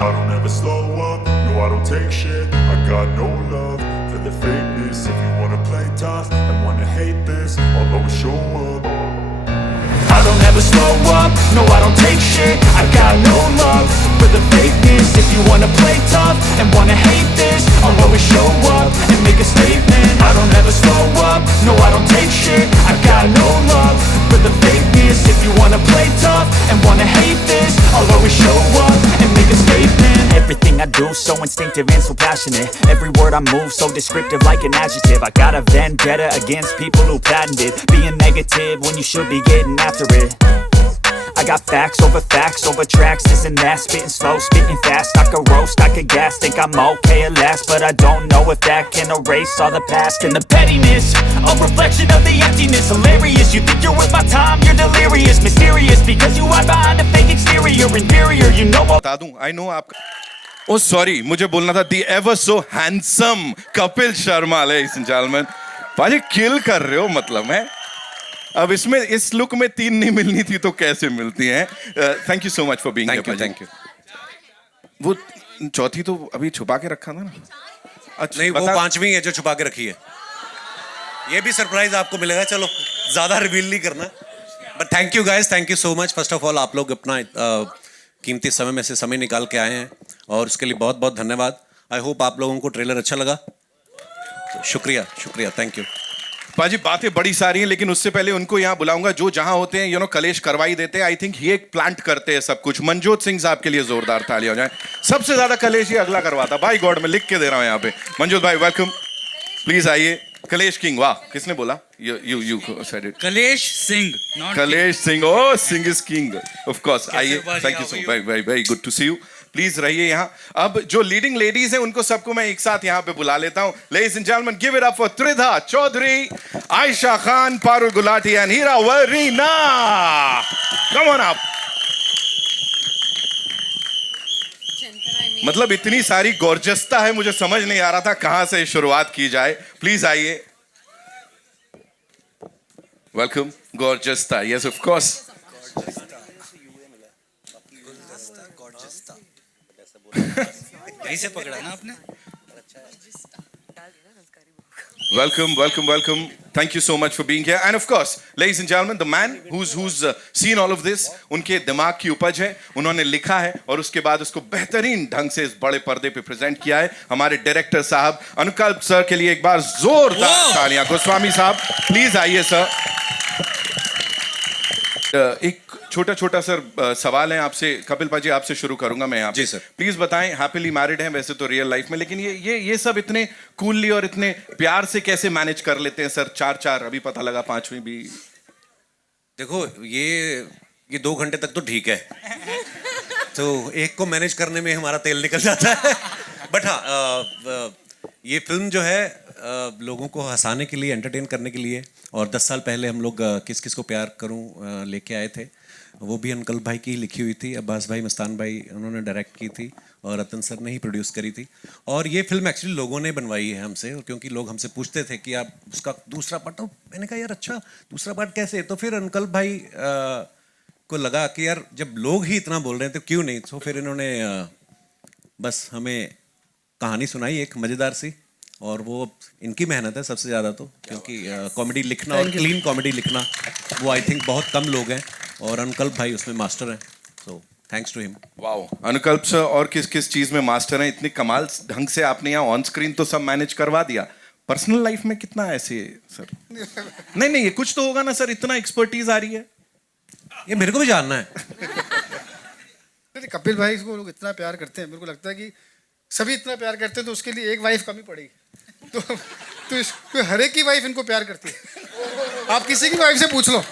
I don't ever slow up, no I don't take shit. I got no love for the fakeness. If you wanna play tough and wanna hate this, I'll always show up. I don't ever slow up, no I don't take shit. I got no love for the fakeness. If you wanna play tough and wanna hate this, I'll always show up and make a statement. I don't ever slow up, no I don't take shit. I got no love for the fakeness. If you wanna play tough and wanna hate this, I'll always show up and make a statement. Everything I do so instinctive and so passionate. Every word I move so descriptive like an adjective. I got a vendetta against people who patented being negative when you should be getting after it. I got facts over tracks, this and that. Spitting slow, spitting fast. I could roast, I could gas. Think I'm okay at last, but I don't know if that can erase all the past. And the pettiness, a reflection of the emptiness. Hilarious, you think you're worth my time, you're delirious. Mysterious, because you hide behind a fake exterior. Inferior, you know बता दूं, I know आप ओ sorry मुझे बोलना था the ever so handsome Kapil Sharma ladies and gentleman भाई kill कर रहे हो मतलब है अब इसमें इस लुक में 3 नहीं मिलनी थी तो कैसे मिलती हैं thank you so much for being here thank you वो चौथी तो अभी छुपा के रखा था ना अच्छा नहीं वो 5वीं है जो छुपा के रखी है ये भी सरप्राइज आपको मिलेगा चलो ज्यादा रिवील नहीं करना but thank you guys thank you so much first of all आप लोग अपना कीमती समय में से समय निकाल के आए हैं और उसके लिए बहुत बहुत धन्यवाद आई होप आप लोगों को ट्रेलर अच्छा लगा तो शुक्रिया शुक्रिया थैंक यू बाजी बातें बड़ी सारी हैं लेकिन उससे पहले उनको यहाँ बुलाऊंगा जो जहां होते हैं यू नो कलेश करवाई देते हैं आई थिंक ये प्लांट करते हैं सब कुछ मनजोत सिंह साहब के लिए जोरदार तालियां हो जाए सबसे ज्यादा कलेश ये अगला करवाता बाई गॉड मैं लिख के दे रहा हूं यहाँ पे मनजोत भाई वेलकम प्लीज आइए कलेश किंग वाह किसने बोला you said it Kalesh Singh O Singh is king of course आइए thank you so very very good to see you please रहिए यहाँ अब जो लीडिंग लेडीज हैं उनको सबको मैं एक साथ यहाँ पे बुला लेता हूँ ladies and gentleman give it up for Tridha Choudhury Ayesha Khan Parul Gulati and Heera Varina come on up मतलब इतनी सारी गॉर्जसता है मुझे समझ नहीं आ रहा था कहां से शुरुआत की जाए प्लीज आइए वेलकम गॉर्जसता यस ऑफ कोर्स यहीं से पकड़ा ना आपने Welcome, welcome, welcome. Thank you so much for being here. And of course, ladies and gentlemen, the man who's seen all of this, उनके दिमाग की उपज है, उन्होंने लिखा है और उसके बाद उसको बेहतरीन ढंग से इस बड़े पर्दे पे प्रेजेंट किया है हमारे डायरेक्टर साहब अनुकल्प सर के लिए एक बार जोरदार तालियां गोस्वामी साहब प्लीज आइए सर एक छोटा छोटा सर सवाल है आपसे कपिल पाजी आपसे शुरू करूंगा मैं यहाँ जी सर प्लीज बताएं हैप्पीली मैरिड हैं वैसे तो रियल लाइफ में लेकिन ये सब इतने कूलली और इतने प्यार से कैसे मैनेज कर लेते हैं सर 4 अभी पता लगा 5वीं भी देखो ये 2 घंटे तक तो ठीक है तो एक को मैनेज करने में हमारा तेल निकल जाता है बट हाँ ये फिल्म जो है लोगों को हंसाने के लिए एंटरटेन करने के लिए और 10 साल पहले हम लोग किस किस को प्यार करूं लेके आए थे वो भी अनुकल्प भाई की लिखी हुई थी अब्बास भाई मस्तान भाई उन्होंने डायरेक्ट की थी और रतन सर ने ही प्रोड्यूस करी थी और ये फिल्म एक्चुअली लोगों ने बनवाई है हमसे क्योंकि लोग हमसे पूछते थे कि आप उसका दूसरा पार्ट तो मैंने कहा यार अच्छा दूसरा पार्ट कैसे तो फिर अनुकल्प भाई को लगा कि यार जब लोग ही इतना बोल रहे हैं तो क्यों नहीं तो फिर इन्होंने बस हमें कहानी सुनाई एक मज़ेदार सी और वो इनकी मेहनत है सबसे ज़्यादा तो क्योंकि कॉमेडी लिखना और क्लीन कॉमेडी लिखना वो आई थिंक बहुत कम लोग हैं और अनुकल्प भाई उसमें मास्टर हैं so thanks to him wow Anukalp sir और किस किस चीज़ में मास्टर हैं इतने कमाल ढंग से आपने यहाँ ऑन स्क्रीन तो सब मैनेज करवा दिया पर्सनल लाइफ में कितना ऐसे सर नहीं ये कुछ तो होगा ना सर इतना एक्सपर्टीज आ रही है ये मेरे को भी जानना है कपिल भाई को लोग इतना प्यार करते हैं मेरे को लगता है कि सभी इतना प्यार करते हैं तो उसके लिए एक वाइफ कमी पड़ेगी तो हर एक की वाइफ इनको प्यार करती है आप किसी की वाइफ से पूछ लो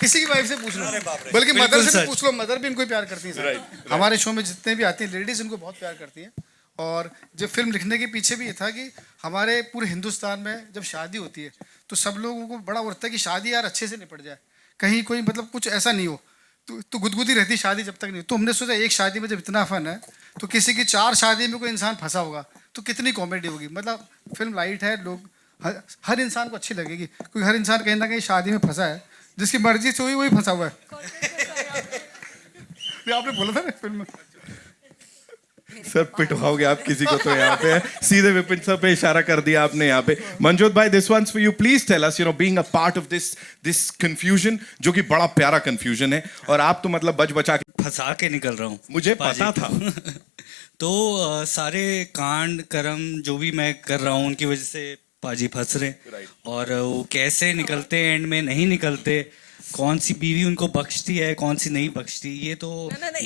किसी की वाइफ से पूछ लो बल्कि मदर से भी पूछ लो मदर भी इनको प्यार करती है right. हमारे शो में जितने भी आते हैं लेडीज इनको बहुत प्यार करती हैं और जब फिल्म लिखने के पीछे भी ये था कि हमारे पूरे हिंदुस्तान में जब शादी होती है तो सब लोगों को बड़ा होता है कि शादी यार अच्छे से निपट जाए कहीं कोई मतलब कुछ ऐसा नहीं हो तो गुदगुदी रहती शादी जब तक नहीं तो हमने सोचा एक शादी में जब इतना फन है तो किसी की 4 शादी में कोई इंसान फंसा होगा तो कितनी कॉमेडी होगी मतलब फिल्म लाइट है लोग हर इंसान को अच्छी लगेगी क्योंकि हर इंसान कहीं ना कहीं शादी में फंसा है जिसकी मर्जी से वही फंसा हुआ है आपने बोला था ना फिल्म में सर पिटवाओगे आप किसी को तो यहाँ पे सीधे विपिन सर पे इशारा कर दिया आपने यहाँ पे. मनजोत भाई, this one's for you. Please tell us, being a part of this confusion, जो कि बड़ा प्यारा कंफ्यूजन है, और आप तो मतलब बच बचा के फंसा के निकल रहा हूँ. मुझे पता था. तो सारे कांड कर्म जो भी मैं कर रहा हूँ उनकी वजह से पाजी फंस रहे. और वो कैसे निकलते एंड में नहीं निकलते, कौन सी बीवी उनको बख्शती है कौन सी नहीं बख्शती, ये तो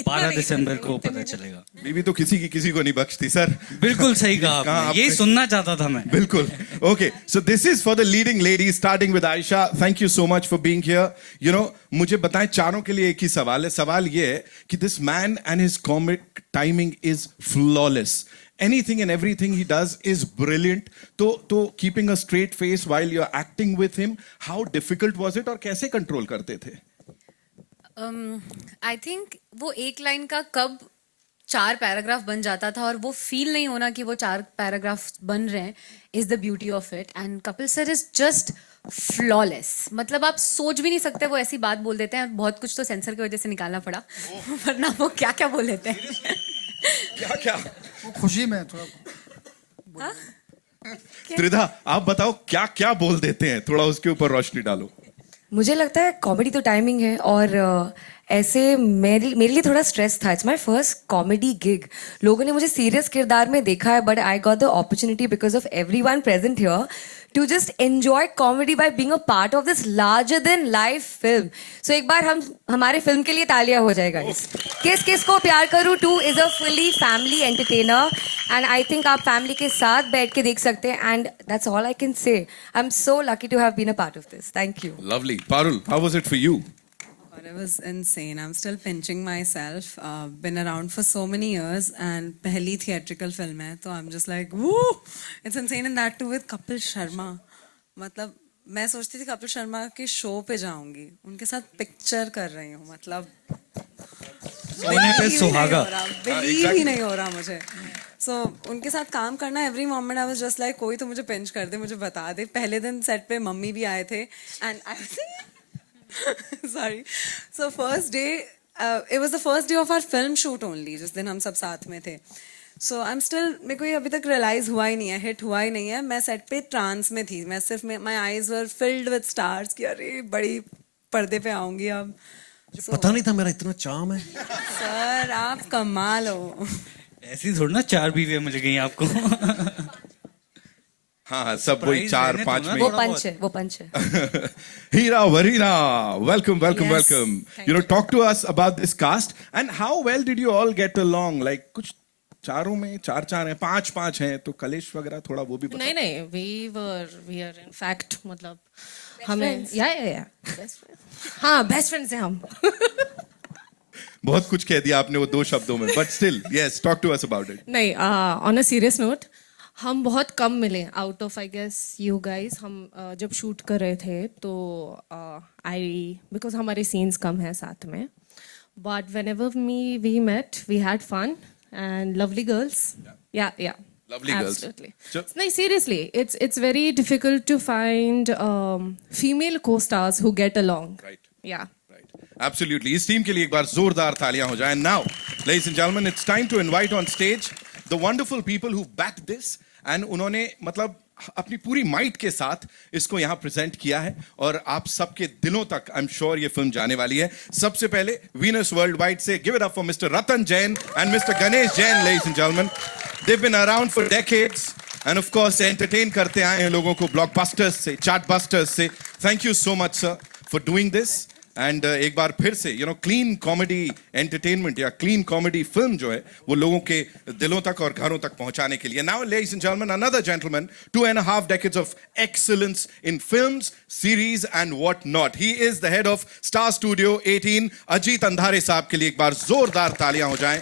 12 दिसंबर को पता चलेगा. बीवी तो किसी को नहीं बख्शती सर. बिल्कुल सही कहा कहाँ आपने, यही सुनना चाहता था मैं. बिल्कुल. Okay, so this is for the leading lady, starting with Ayesha. Thank you so much for being here. मुझे बताएं, चारों के लिए एक ही सवाल है. सवाल ये है कि this man and his comic timing is flawless. Anything and everything he does is brilliant. तो keeping a straight face while you're acting with him, how difficult was it, और कैसे कंट्रोल करते थे? आई थिंक वो एक line का कब 4 paragraph बन जाता था और वो फील नहीं होना कि वो 4 पैराग्राफ बन रहे हैं, is the beauty of it. And Kapil sir is just flawless. मतलब आप सोच भी नहीं सकते, वो ऐसी बात बोल देते हैं. बहुत कुछ तो सेंसर की वजह से निकालना पड़ा, वरना वो क्या क्या बोल देते हैं. क्या वो खुशी में थोड़ा. त्रिधा, आप बताओ क्या क्या बोल देते हैं, थोड़ा उसके ऊपर रोशनी डालो. मुझे लगता है कॉमेडी तो टाइमिंग है, और ऐसे मेरे लिए थोड़ा स्ट्रेस था. It's my first comedy gig. लोगों ने मुझे सीरियस किरदार में देखा है, but I got the opportunity because of everyone present here to just enjoy comedy by being a part of this larger than life film. So एक बार हमारे फिल्म के लिए तालियां हो जाएगा. किस किस को प्यार करूं 2 is a fully family entertainer, and I think आप फैमिली के साथ बैठ के देख सकते हैं, and that's all I can say. I am so lucky to have been a part of this. Thank you. Lovely. Parul, how was it for you? It was insane. I'm still pinching myself. Been around for so many years, and पहली theatrical film है, तो I'm just like, woo! It's insane, and that too with Kapil Sharma. मतलब मैं सोचती थी कपिल शर्मा के show पे जाऊंगी, उनके साथ पिक्चर कर रही हूँ. मतलब सोने पे सुहागा. बिलीव ही नहीं हो रहा मुझे. So उनके साथ काम करना, every moment I was just like, कोई तो मुझे पिंच कर दे, मुझे बता दे. पहले दिन सेट पे मम्मी भी आए थे, and I sorry. So first day, it was the first day of our film shoot only. जिस दिन हम सब साथ में थे. So I'm still, मेरे को ये अभी तक realize हुआ ही नहीं है, hit हुआ ही नहीं है. मैं सेट पे ट्रांस में थी. मैं सिर्फ my eyes were filled with stars कि अरे बड़ी पर्दे पे आऊंगी अब. पता नहीं था मेरा इतना चार्म है. सर आप कमाल हो. ऐसी थोड़ी ना 4 बीवियां मिल गई आपको. हाँ, सब वही Surprise 4-5 रहने में. वो पंच है, वो पंच है. Hira Varina, welcome. Yes, thank Talk to us about this cast and how well did you all get along? Like कुछ चारों में 4 हैं, 5 हैं, तो कलेश वगैरह थोड़ा वो भी बताओ. नहीं we are in fact मतलब हमें या हाँ बेस्ट फ्रेंड्स हैं हम. बहुत कुछ कह दिया आपने वो 2 शब्दों में, but still, yes, talk to us about it. नहीं ऑन अ सीरियस नोट, हम बहुत कम मिले out of I guess you guys. हम जब शूट कर रहे थे तो बिकॉज हमारे सीन्स कम हैं साथ में, but whenever we met we had fun and lovely girls. या Lovely girls. Absolutely. So- No, seriously, it's very difficult to find female co-stars who get along. Right. Yeah. Right. Absolutely. इस team के लिए एक बार जोरदार तालियां हो जाएं. Now, ladies and gentlemen, it's time to invite on stage the wonderful people who backed this and उन्होंने मतलब अपनी पूरी माइट के साथ इसको यहाँ प्रेजेंट किया है, और आप सबके दिलों तक आई एम श्योर ये फिल्म जाने वाली है. सबसे पहले वीनस वर्ल्ड वाइड से give it up for mister Ratan Jain and mister Ganesh Jain. Ladies and gentleman, they've been around for decades and of course entertain करते आए हैं लोगों को ब्लॉकबस्टर्स से, चार्टबस्टर्स से. Thank you so much sir for doing this. And एक बार फिर से क्लीन कॉमेडी एंटरटेनमेंट या क्लीन कॉमेडी फिल्म जो है वो लोगों के दिलों तक और घरों तक पहुंचाने के लिए. Now ladies and gentleman, another gentleman, 2.5 decades of excellence in films, series and what not. He is the head of Star Studio 18. Ajit अंधारे साहब के लिए एक बार जोरदार तालियां हो जाएं.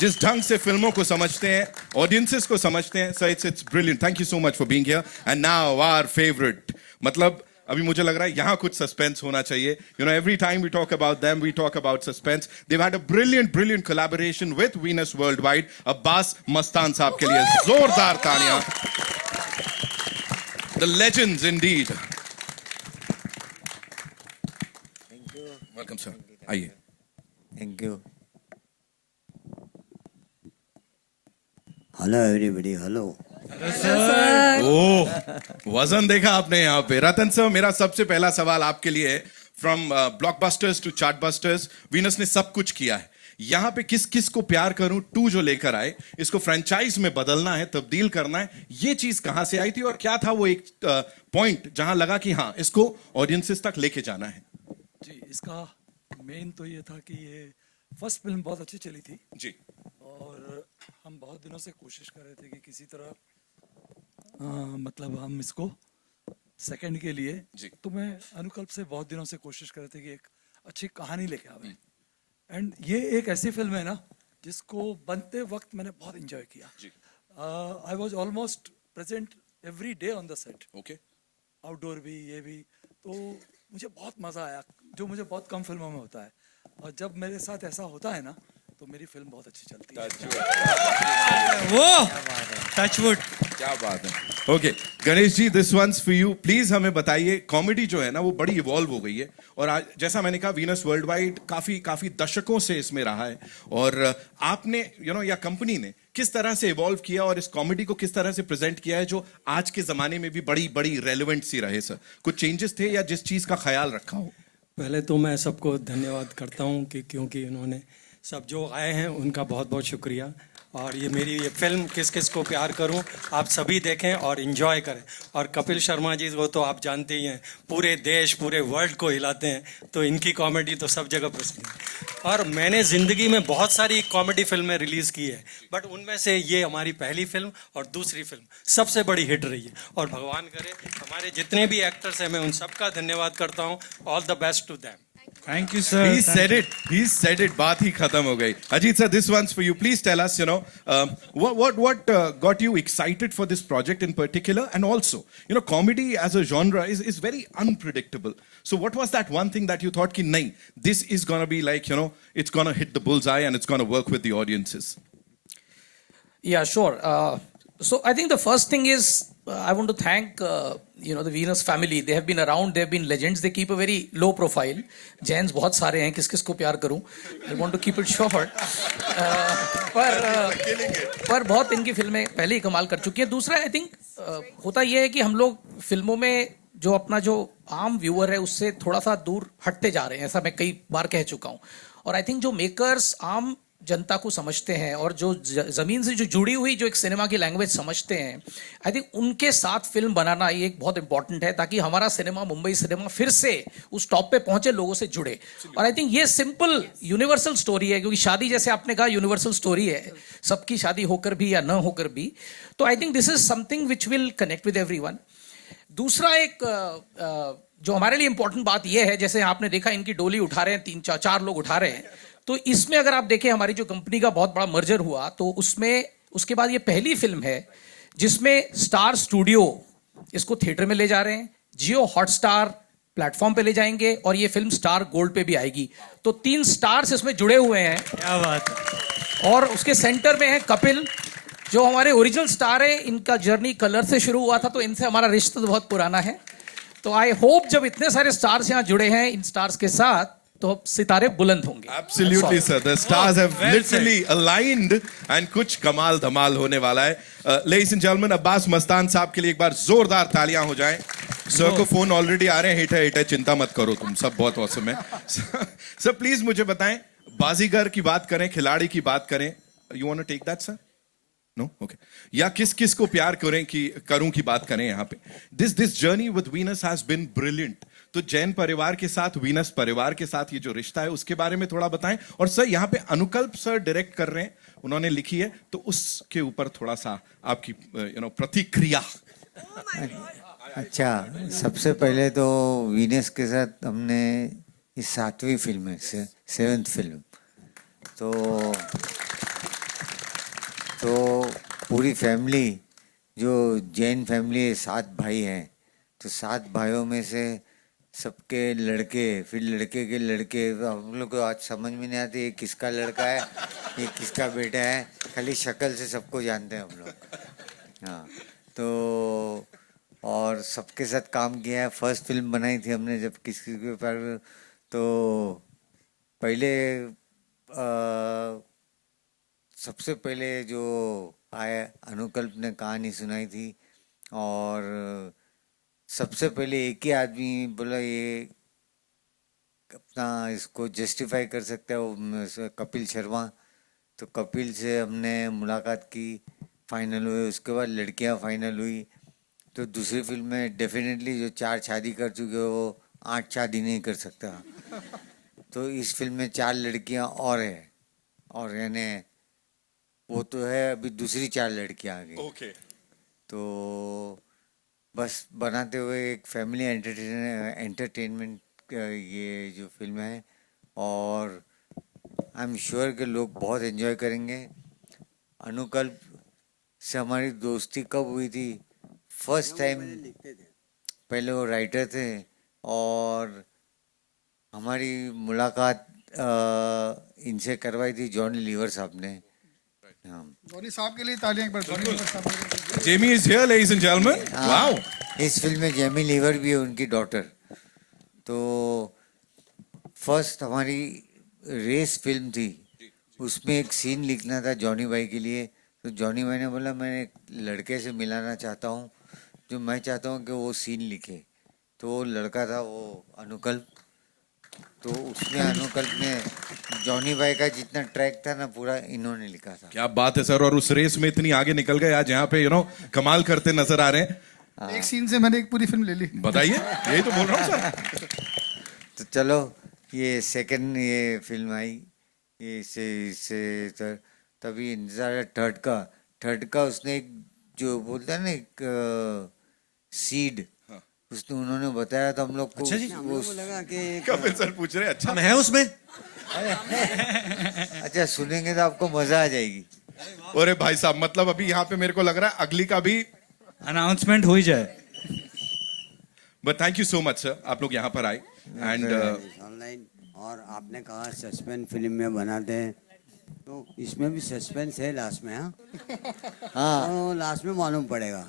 जिस ढंग से फिल्मों को समझते हैं, ऑडियंसेस को समझते हैं, so it's brilliant. Thank you so much for being here. And now our favourite, मतलब अभी मुझे लग रहा है यहाँ कुछ सस्पेंस होना चाहिए. Every time we talk about them we talk about suspense. They've had a brilliant collaboration with Venus Worldwide. Abbas Mustan साहब के लिए जोरदार तालियां. The legends indeed. Welcome sir, आइए. Thank you. Hello everybody, hello. Oh, वजन देखा आपने यहाँ पे। रतन सर, मेरा सबसे पहला सवाल आपके लिए है। From blockbusters to chartbusters, Venus ने सब कुछ किया है। यहाँ पे किस किस को प्यार करूं 2 जो लेकर आए, इसको फ्रेंचाइज में बदलना है, तब्दील करना है, ये चीज कहां से आई थी और क्या था वो एक पॉइंट जहां लगा कि हाँ, इसको ऑडियंसेस तक लेके जाना है? जी, इसका मेन तो ये था कि ये फर्स्ट फिल्म बहुत अच्छी चली थी जी, और हम बहुत दिनों से कोशिश कर रहे थे कि किसी तरह मतलब हम इसको सेकंड के लिए जी। तो मैं अनुकल्प से बहुत दिनों से कोशिश कर रहे थे कि एक अच्छी कहानी लेके आवे। एंड ये एक ऐसी फिल्म है ना जिसको बनते वक्त मैंने बहुत एंजॉय किया। जी। I was almost present every day on the set, okay. Outdoor भी, ये भी। तो मुझे बहुत मज़ा आया, जो मुझे बहुत कम फिल्मों में होता है। और जब मेरे साथ ऐसा होता है ना तो मेरी फिल्म बहुत अच्छी चलती है। वो टचवुड, क्या बात है। Okay Ganesh ji, this one's for you. Please हमें बताइए, कॉमेडी जो है ना वो बड़ी इवॉल्व हो गई है और आज जैसा मैंने कहा, वीनस वर्ल्ड वाइड काफी दशकों से इसमें रहा है और आपने या कंपनी ने किस तरह से इवॉल्व किया और इस कॉमेडी को किस तरह से प्रेजेंट किया है जो आज के जमाने में भी बड़ी बड़ी रेलेवेंट सी रहे। सर, कुछ चेंजेस थे या जिस चीज का ख्याल रखा हो? पहले तो मैं सबको धन्यवाद करता हूँ कि क्योंकि उन्होंने सब जो आए हैं उनका बहुत बहुत शुक्रिया। और ये मेरी ये फिल्म किस किस को प्यार करूं, आप सभी देखें और इन्जॉय करें। और कपिल शर्मा जी वो तो आप जानते ही हैं, पूरे देश पूरे वर्ल्ड को हिलाते हैं, तो इनकी कॉमेडी तो सब जगह प्रसिद्ध है। और मैंने ज़िंदगी में बहुत सारी कॉमेडी फिल्में रिलीज़ की है, बट उनमें से ये हमारी पहली फिल्म और दूसरी फिल्म सबसे बड़ी हिट रही है। और भगवान करे हमारे जितने भी एक्टर्स हैं, मैं उन सबका धन्यवाद करता हूँ। All the best to them. Thank you sir. He said it. बात ही खत्म हो गई। Ajit sir, this one's for you. Please tell us, what got you excited for this project in particular, and also, comedy as a genre is very unpredictable. So, what was that one thing that you thought, ki nahi, this is gonna be like, it's gonna hit the bullseye and it's gonna work with the audiences? Yeah, sure. So I think the first thing is I want to thank the Venus family. They have been around. They have been legends. They keep a very low profile. Jains बहुत सारे हैं. किस किस को प्यार करूं? I want to keep it short. पर बहुत इनकी फिल्में पहले ही कमाल कर चुकी हैं. दूसरा I think होता यह है कि हम लोग फिल्मों में जो अपना जो आम व्यूअर है उससे थोड़ा सा दूर हटते जा रहे हैं. ऐसा मैं कई बार कह चुका हूं. और I think जो मेकर्स आम जनता को समझते हैं और जो ज़मीन से जो जुड़ी हुई जो एक सिनेमा की लैंग्वेज समझते हैं, आई थिंक उनके साथ फिल्म बनाना ये एक बहुत इंपॉर्टेंट है, ताकि हमारा सिनेमा, मुंबई सिनेमा फिर से उस टॉप पे पहुंचे, लोगों से जुड़े। और आई थिंक ये सिंपल यूनिवर्सल स्टोरी है, क्योंकि शादी जैसे आपने कहा यूनिवर्सल स्टोरी है, सबकी शादी होकर भी या न होकर भी। तो I think this is something which will connect with everyone. दूसरा एक जो हमारे लिए इंपॉर्टेंट बात यह है, जैसे आपने देखा इनकी डोली उठा रहे हैं, 3-4 लोग उठा रहे हैं, तो इसमें अगर आप देखें हमारी जो कंपनी का बहुत बड़ा मर्जर हुआ, तो उसमें उसके बाद ये पहली फिल्म है जिसमें स्टार स्टूडियो इसको थिएटर में ले जा रहे हैं, जियो हॉटस्टार प्लेटफॉर्म पे ले जाएंगे और ये फिल्म स्टार गोल्ड पे भी आएगी। तो 3 स्टार्स इसमें जुड़े हुए हैं। क्या बात है। और उसके सेंटर में है कपिल, जो हमारे ओरिजिनल स्टार है। इनका जर्नी कलर से शुरू हुआ था, तो इनसे हमारा रिश्ता तो बहुत पुराना है। तो आई होप जब इतने सारे स्टार्स यहाँ जुड़े हैं इन स्टार्स के साथ, तो सितारे बुलंद होंगे। Absolutely sir, the stars have literally aligned and कुछ कमाल धमाल होने वाला है। Ladies and gentlemen, Abbas Mustan साहब के लिए एक बार जोरदार तालियां हो जाएं। सर को फोन ऑलरेडी आ रहे हैं, हिट है, चिंता मत करो, तुम सब बहुत औसम है। सर प्लीज मुझे बताएं, बाजीगर की बात करें, खिलाड़ी की बात करें, you want to take that sir? No, okay. या किस किस को प्यार करूं की बात करें यहाँ पे। This journey with Venus has been brilliant. तो जैन परिवार के साथ, वीनस परिवार के साथ ये जो रिश्ता है उसके बारे में थोड़ा बताएं। और सर यहाँ पे अनुकल्प सर डायरेक्ट कर रहे हैं, उन्होंने लिखी है, तो उसके ऊपर थोड़ा सा आपकी प्रतिक्रिया। अच्छा, सबसे पहले तो वीनस के साथ हमने इस 7वीं फिल्म है, 7th फिल्म, तो पूरी फैमिली, जो जैन फैमिली है, 7 भाई हैं, तो 7 भाइयों में से सबके लड़के, फिर लड़के के लड़के, हम लोग को आज समझ में नहीं आती ये किसका लड़का है, ये किसका बेटा है, खाली शक्ल से सबको जानते हैं हम लोग। हाँ, तो और सबके साथ काम किया है। फर्स्ट फिल्म बनाई थी हमने जब किसी के ऊपर, तो पहले सबसे पहले जो आया अनुकल्प ने कहानी सुनाई थी, और सबसे पहले एक ही आदमी बोला ये अपना इसको जस्टिफाई कर सकता है, वो कपिल शर्मा। तो कपिल से हमने मुलाकात की, फाइनल हुए, उसके बाद लड़कियां फाइनल हुई। तो दूसरी फिल्म में डेफिनेटली जो 4 शादी कर चुके हो वो 8 शादी नहीं कर सकता। तो इस फिल्म में 4 लड़कियां और है, और यानी वो तो है, अभी दूसरी 4 लड़कियां आ गई। ओके। तो बस बनाते हुए एक फैमिली एंटरटेनमेंट ये जो फिल्म है, और आई एम श्योर कि लोग बहुत एंजॉय करेंगे। अनुकल्प से हमारी दोस्ती कब हुई थी? फर्स्ट टाइम, पहले वो राइटर थे और हमारी मुलाकात इनसे करवाई थी जॉनी लीवर साहब ने। जॉनी साहब के लिए तालियां एक बार, जॉनी लीवर साहब के लिए। Jamie is here ladies and gentleman. Wow, इस फिल्म में जेमी लीवर भी है, उनकी डॉटर। तो फर्स्ट हमारी रेस फिल्म थी, उसमें एक सीन लिखना था जॉनी भाई के लिए। तो जॉनी भाई ने बोला मैं एक लड़के से मिलाना चाहता हूँ जो मैं चाहता हूँ कि वो सीन लिखे। तो वो लड़का था वो अनुकल्प। तो उसमें अनुकल्प ने जॉनी भाई का जितना ट्रैक था ना पूरा इन्होंने लिखा था। क्या बात है सर, और उस रेस में इतनी आगे निकल गए आज यहाँ पे कमाल करते नजर आ रहे हैं। एक सीन से मैंने एक पूरी फिल्म ले ली। बताइए, यही तो बोल रहा हूँ सर। तो चलो ये सेकंड ये फिल्म आई, ये इससे तभी इंतजार है थर्ड का उसने एक जो बोलता है ना एक सीड, उसने उन्होंने बताया तो हम लोग को। अच्छा जी, वो लगा कि कपिल सर पूछ रहे अच्छा हम हैं उसमें। अच्छा सुनेंगे तो आपको मजा आ जाएगी। अरे भाई साहब, मतलब अभी यहाँ पे मेरे को लग रहा है अगली का भी अनाउंसमेंट हो ही जाए। But thank you so much sir, आप लोग यहाँ पर आए एंड ऑनलाइन। और आपने कहा सस्पेंस फिल्म में बनाते हैं, तो इसमें भी सस्पेंस है लास्ट में। हाँ, तो लास्ट में मालूम पड़ेगा,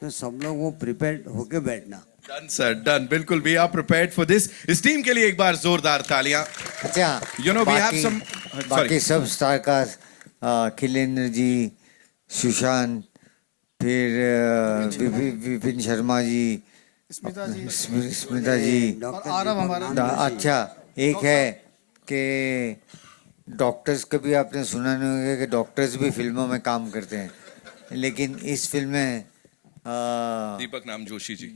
तो सब लोग वो प्रिपेयर्ड होके बैठना। डन सर, डन, बिल्कुल। We are prepared for this. इस टीम के लिए एक बार जोरदार तालियां। अच्छा, वी हैव सम बाकी सब स्टार कास्ट, खिलेंद्र जी, सुशांत, फिर विपिन शर्मा जी, स्मिता जी, आरव हमारा। अच्छा एक है कि डॉक्टर्स का भी आपने सुना नहीं होगा कि डॉक्टर्स भी फिल्मों में काम करते हैं, लेकिन इस फिल्म में दीपक नाम जोशी जी,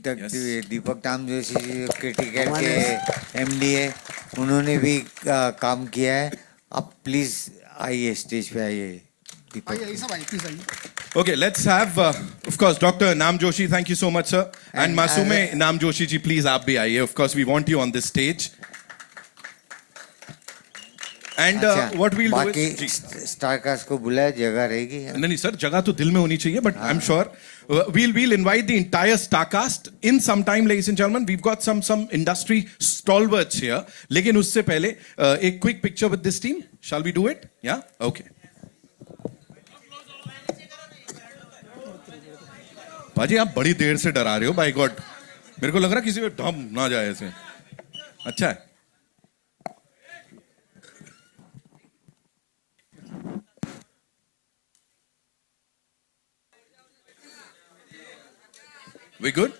दीपक नाम जोशी जी क्रिटिकेट के एमडी है, उन्होंने भी काम किया है। आप प्लीज आइए, स्टेज पे आइए दीपक। Okay, let's have, of course, Dr. Nam Joshi. Thank you so much, sir. And Masume Nam Joshi ji, please, आप भी आइए. Of course, we want you on this stage. And what we'll do is, star cast को बुलाया, जगह रहेगी? नहीं sir, जगह तो दिल में होनी चाहिए, but I'm sure we'll invite the entire star cast in some time, ladies and gentlemen. We've got some industry stalwarts here. लेकिन उससे पहले एक quick picture with this team. Shall we do it? Yeah? Okay. भाजी आप बड़ी देर से डरा रहे हो, बाय गॉड, मेरे को लग रहा है किसी पे धम ना जाए ऐसे। अच्छा है, वी गुड?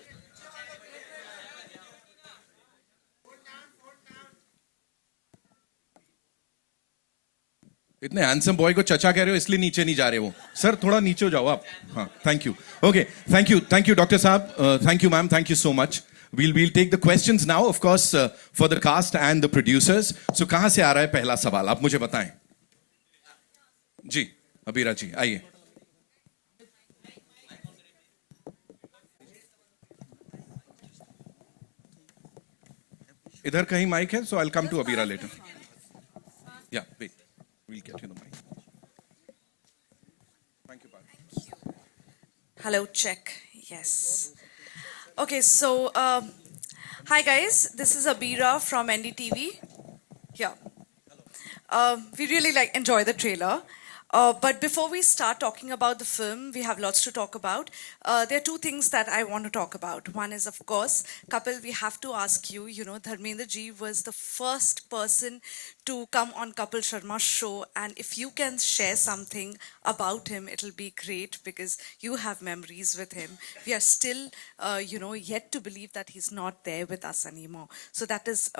इतने हैंडसम बॉय को चचा कह रहे हो इसलिए नीचे नहीं जा रहे हो सर, थोड़ा नीचे हो जाओ आप। हाँ, thank you. Okay, thank you doctor साहब, thank you ma'am, thank you so much. we'll take the questions now, of course, for the cast and the producers. So कहां से आ रहा है पहला सवाल, आप मुझे बताएं। जी अबीरा जी आइए। इधर कहीं माइक है, so I'll come to Abira later. Yeah, wait. We'll get you the mic. Thank you, Parth. Hello, check. Yes. Okay, so hi guys, this is Abira from NDTV. Yeah. We really enjoy the trailer. But before we start talking about the film, we have lots to talk about. There are two things that I want to talk about. One is, of course, Kapil, we have to ask you, Dharmendra ji was the first person to come on Kapil Sharma's show. And if you can share something about him, it'll be great because you have memories with him. We are still, yet to believe that he's not there with us anymore. So that is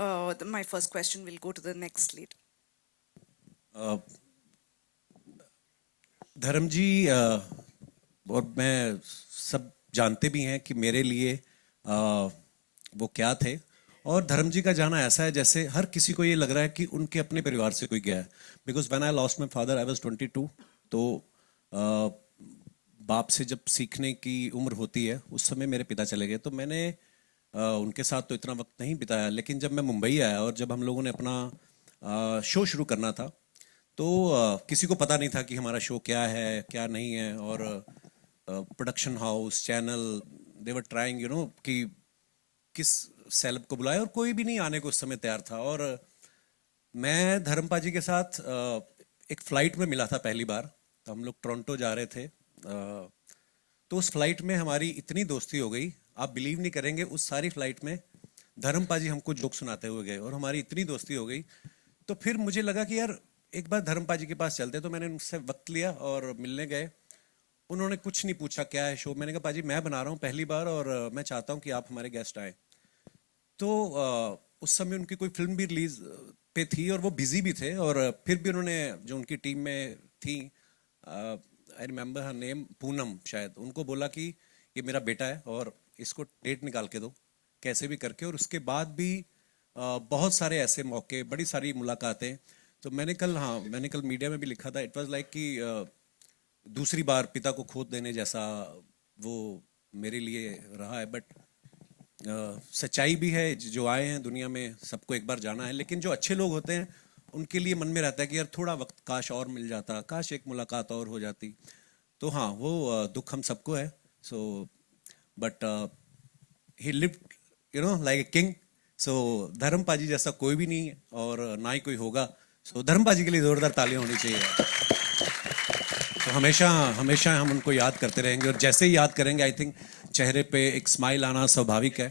my first question. We'll go to the next lead. धर्म जी और मैं सब जानते भी हैं कि मेरे लिए वो क्या थे, और धर्म जी का जाना ऐसा है जैसे हर किसी को ये लग रहा है कि उनके अपने परिवार से कोई गया है. Because when I lost my father I was 22. तो बाप से जब सीखने की उम्र होती है उस समय मेरे पिता चले गए. तो मैंने उनके साथ तो इतना वक्त नहीं बिताया, लेकिन जब मैं मुंबई आया और जब हम लोगों ने अपना शो शुरू करना था तो किसी को पता नहीं था कि हमारा शो क्या है क्या नहीं है. और production house channel they were trying कि किस सेलेब को बुलाए, और कोई भी नहीं आने को उस समय तैयार था. और मैं धर्मपा जी के साथ एक फ़्लाइट में मिला था पहली बार. तो हम लोग टोरंटो जा रहे थे. तो उस फ्लाइट में हमारी इतनी दोस्ती हो गई, आप बिलीव नहीं करेंगे, उस सारी फ्लाइट में धर्मपा जी हमको जोक सुनाते हुए गए और हमारी इतनी दोस्ती हो गई. तो फिर मुझे लगा कि यार एक बार धर्मपा जी के पास चलते. तो मैंने उनसे वक्त लिया और मिलने गए. उन्होंने कुछ नहीं पूछा क्या है शो. मैंने कहा पाजी मैं बना रहा हूँ पहली बार और मैं चाहता हूँ कि आप हमारे गेस्ट आए. तो उस समय उनकी कोई फिल्म भी रिलीज पे थी और वो बिजी भी थे. और फिर भी उन्होंने जो उनकी टीम में थी, I remember her name, Poonam शायद, उनको बोला कि ये मेरा बेटा है और इसको डेट निकाल के दो कैसे भी करके. और उसके बाद भी बहुत सारे ऐसे मौके, बड़ी सारी मुलाकातें. तो मैंने कल मीडिया में भी लिखा था, इट वाज लाइक कि दूसरी बार पिता को खोद देने जैसा वो मेरे लिए रहा है. बट सच्चाई भी है, जो आए हैं दुनिया में सबको एक बार जाना है. लेकिन जो अच्छे लोग होते हैं उनके लिए मन में रहता है कि यार थोड़ा वक्त काश और मिल जाता, काश एक मुलाकात और हो जाती. तो हाँ, वो दुख हम सबको है. So but he lived like a king. So Dharampa ji जैसा कोई भी नहीं है और ना ही कोई होगा. सो धर्मपा जी के लिए जोरदार तालियां होनी चाहिए. तो हमेशा हमेशा हम उनको याद करते रहेंगे, और जैसे ही याद करेंगे आई थिंक चेहरे पे एक स्माइल आना स्वाभाविक है.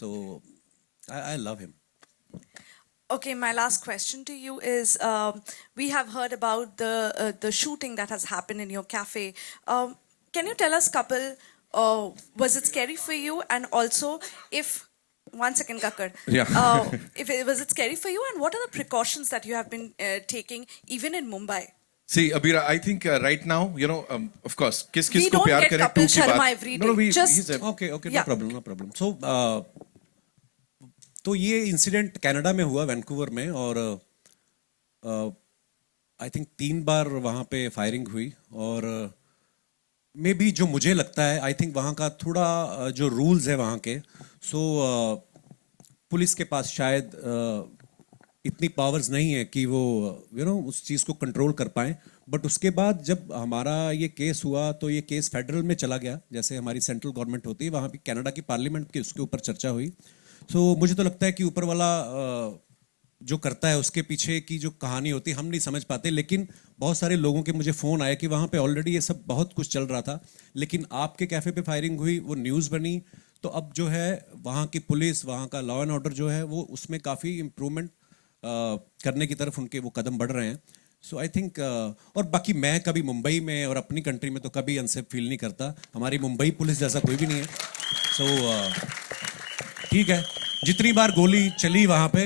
So I love him. Okay, my last question to you is, we have heard about the shooting that has happened in your cafe. Can you tell us, Kapil, was it scary for you? And also, if, one second, Kakar. Yeah. Was it scary for you? And what are the precautions that you have been taking even in Mumbai? See, Abira, I think right now, of course, किस We को don't प्यार get करें Kapil टू की Sharma बात. every No, day. Just- he's a- okay no Yeah. Problem. So तो ये incident Canada में हुआ, वैंकूवर में. और आई थिंक 3 बार वहाँ पे फायरिंग हुई. और मे बी जो मुझे लगता है, आई थिंक वहाँ का थोड़ा जो रूल्स है वहाँ के, सो पुलिस के पास शायद इतनी पावर्स नहीं है कि वो उस चीज़ को कंट्रोल कर पाएँ. बट उसके बाद जब हमारा ये केस हुआ तो ये केस फेडरल में चला गया, जैसे हमारी सेंट्रल गवर्नमेंट होती है, वहाँ पे कनाडा की पार्लियामेंट की उसके ऊपर चर्चा हुई. सो मुझे तो लगता है कि ऊपर वाला जो करता है उसके पीछे की जो कहानी होती है हम नहीं समझ पाते. लेकिन बहुत सारे लोगों के मुझे फ़ोन आए कि वहाँ पे ऑलरेडी ये सब बहुत कुछ चल रहा था, लेकिन आपके कैफ़े पे फायरिंग हुई, वो न्यूज़ बनी. तो अब जो है वहाँ की पुलिस, वहाँ का लॉ एंड ऑर्डर जो है वो उसमें काफ़ी इम्प्रूवमेंट करने की तरफ उनके वो कदम बढ़ रहे हैं. सो आई थिंक और बाकी मैं कभी मुंबई में और अपनी कंट्री में तो कभी अनसेफ फील नहीं करता. हमारी मुंबई पुलिस जैसा कोई भी नहीं है. सो ठीक है, जितनी बार गोली चली वहाँ पे,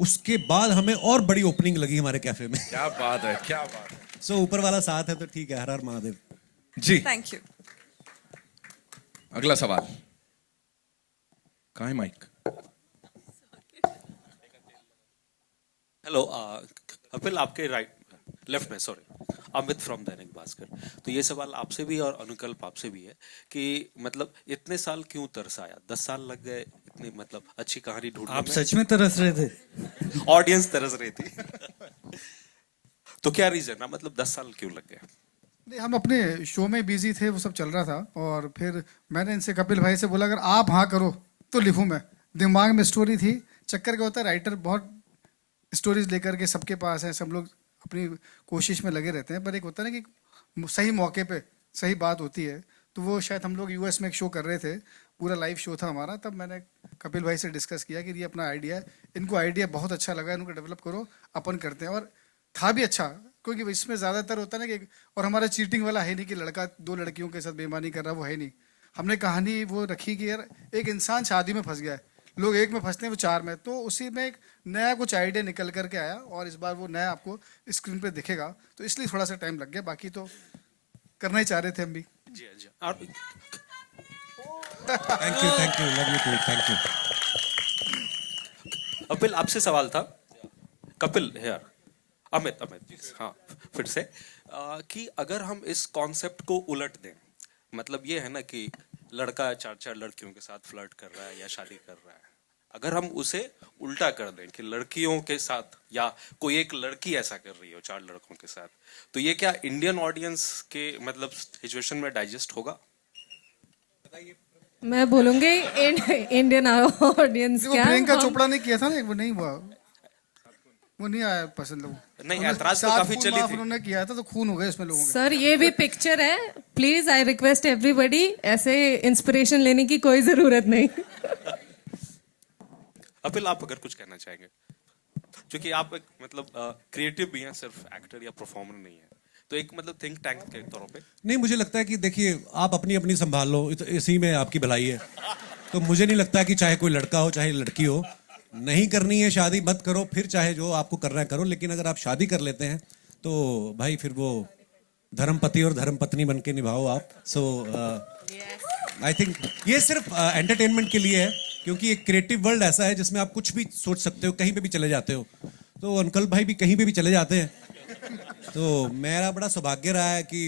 उसके बाद हमें और बड़ी ओपनिंग लगी हमारे कैफे में. क्या बात है, क्या बात है. सो ऊपर वाला साथ है तो ठीक है. हर हर महादेव जी. Thank you. अगला सवाल. कहाँ है माइक? हेलो कपिल, आपके लेफ्ट में, सॉरी, अमित फ्रॉम दैनिक भास्कर. तो ये सवाल आपसे भी और अनुकल्प आपसे भी है कि मतलब इतने साल क्यों तरस आया? 10 साल लग गए इतनी मतलब अच्छी कहानी ढूंढने आप में. सच में तरस रहे थे? ऑडियंस तरस रही थी. तो क्या रीजन है, मतलब 10 साल क्यों लग गए? नहीं, हम अपने शो में बिजी थे, वो सब चल रहा था. और फिर मैंने इनसे, कपिल भाई से बोला अगर आप हाँ करो तो लिखूं मैं. दिमाग में स्टोरी थी. चक्कर क्या होता है, राइटर बहुत स्टोरीज लेकर के सबके पास है, सब लोग अपनी कोशिश में लगे रहते हैं, पर एक होता है ना कि सही मौके पे सही बात होती है। तो वो शायद हम लोग यूएस में एक शो कर रहे थे, पूरा लाइव शो था हमारा, तब मैंने कपिल भाई से डिस्कस किया कि ये अपना आइडिया है, इनको आइडिया बहुत अच्छा लगा, इनको डेवलप करो, अपन करते हैं। और था भी अच्छा, क्योंकि इसमें ज़्यादातर होता है ना कि, और हमारा चीटिंग वाला है नहीं कि लड़का 2 लड़कियों के साथ बेईमानी कर रहा, वो है नहीं। हमने कहानी वो रखी कि यार एक इंसान शादी में फंस गया है, लोग एक में फंसते हैं, वो 4 में, तो उसी में एक नया कुछ आइडिया निकल करके आया, और इस बार वो नया आपको स्क्रीन पे दिखेगा, तो इसलिए थोड़ा सा टाइम लग गया, बाकी तो करना ही चाह रहे थे हम भी। जी जी। और thank you love you too, thank you. Kapil आपसे सवाल था, कपिल हेयर, अमित हाँ फिर से कि अगर हम इस कॉन्सेप्ट को उलट दें, मतलब ये है ना कि लड़का 4 लड़कियों के साथ फ्लर्ट कर रहा है या शादी कर रहा है, अगर हम उसे उल्टा कर दें कि लड़कियों के साथ या कोई एक लड़की ऐसा कर रही हो 4 लड़कों के साथ, तो ये क्या इंडियन ऑडियंस के मतलब सिचुएशन में डाइजेस्ट होगा? मैं बोलूंगी इंडियन ऑडियंस क्या, प्रियंका चोपड़ा ने किया था ना, वो नहीं हुआ, वो नहीं आया पसंद लोग। नहीं, ऐतराज तो काफी चली थी। उन्होंने किया था तो खून हो गए इसमें लोगों के। सर ये भी पिक्चर है, प्लीज आई रिक्वेस्ट एवरीबॉडी, ऐसे इंस्पिरेशन लेने की कोई जरूरत नहीं। कपिल आप अगर कुछ कहना चाहेंगे, क्योंकि आप एक मतलब क्रिएटिव भी हैं, सिर्फ एक्टर या परफॉर्मर नहीं है, तो एक मतलब थिंक टैंक के तौर पे। नहीं, मुझे लगता है कि देखिए आप अपनी अपनी संभाल लो, इसी में आपकी भलाई है। तो मुझे नहीं लगता कि चाहे कोई लड़का हो चाहे लड़की हो, नहीं करनी है शादी मत करो, फिर चाहे जो आपको करना है करो, लेकिन अगर आप शादी कर लेते हैं तो भाई फिर वो धर्मपति और धर्मपत्नी बन के निभाओ आप। सो आई थिंक ये सिर्फ एंटरटेनमेंट के लिए है, क्योंकि एक क्रिएटिव वर्ल्ड ऐसा है जिसमें आप कुछ भी सोच सकते हो, कहीं पे भी चले जाते हो। तो अंकल भाई भी कहीं पे भी चले जाते हैं। तो मेरा बड़ा सौभाग्य रहा है कि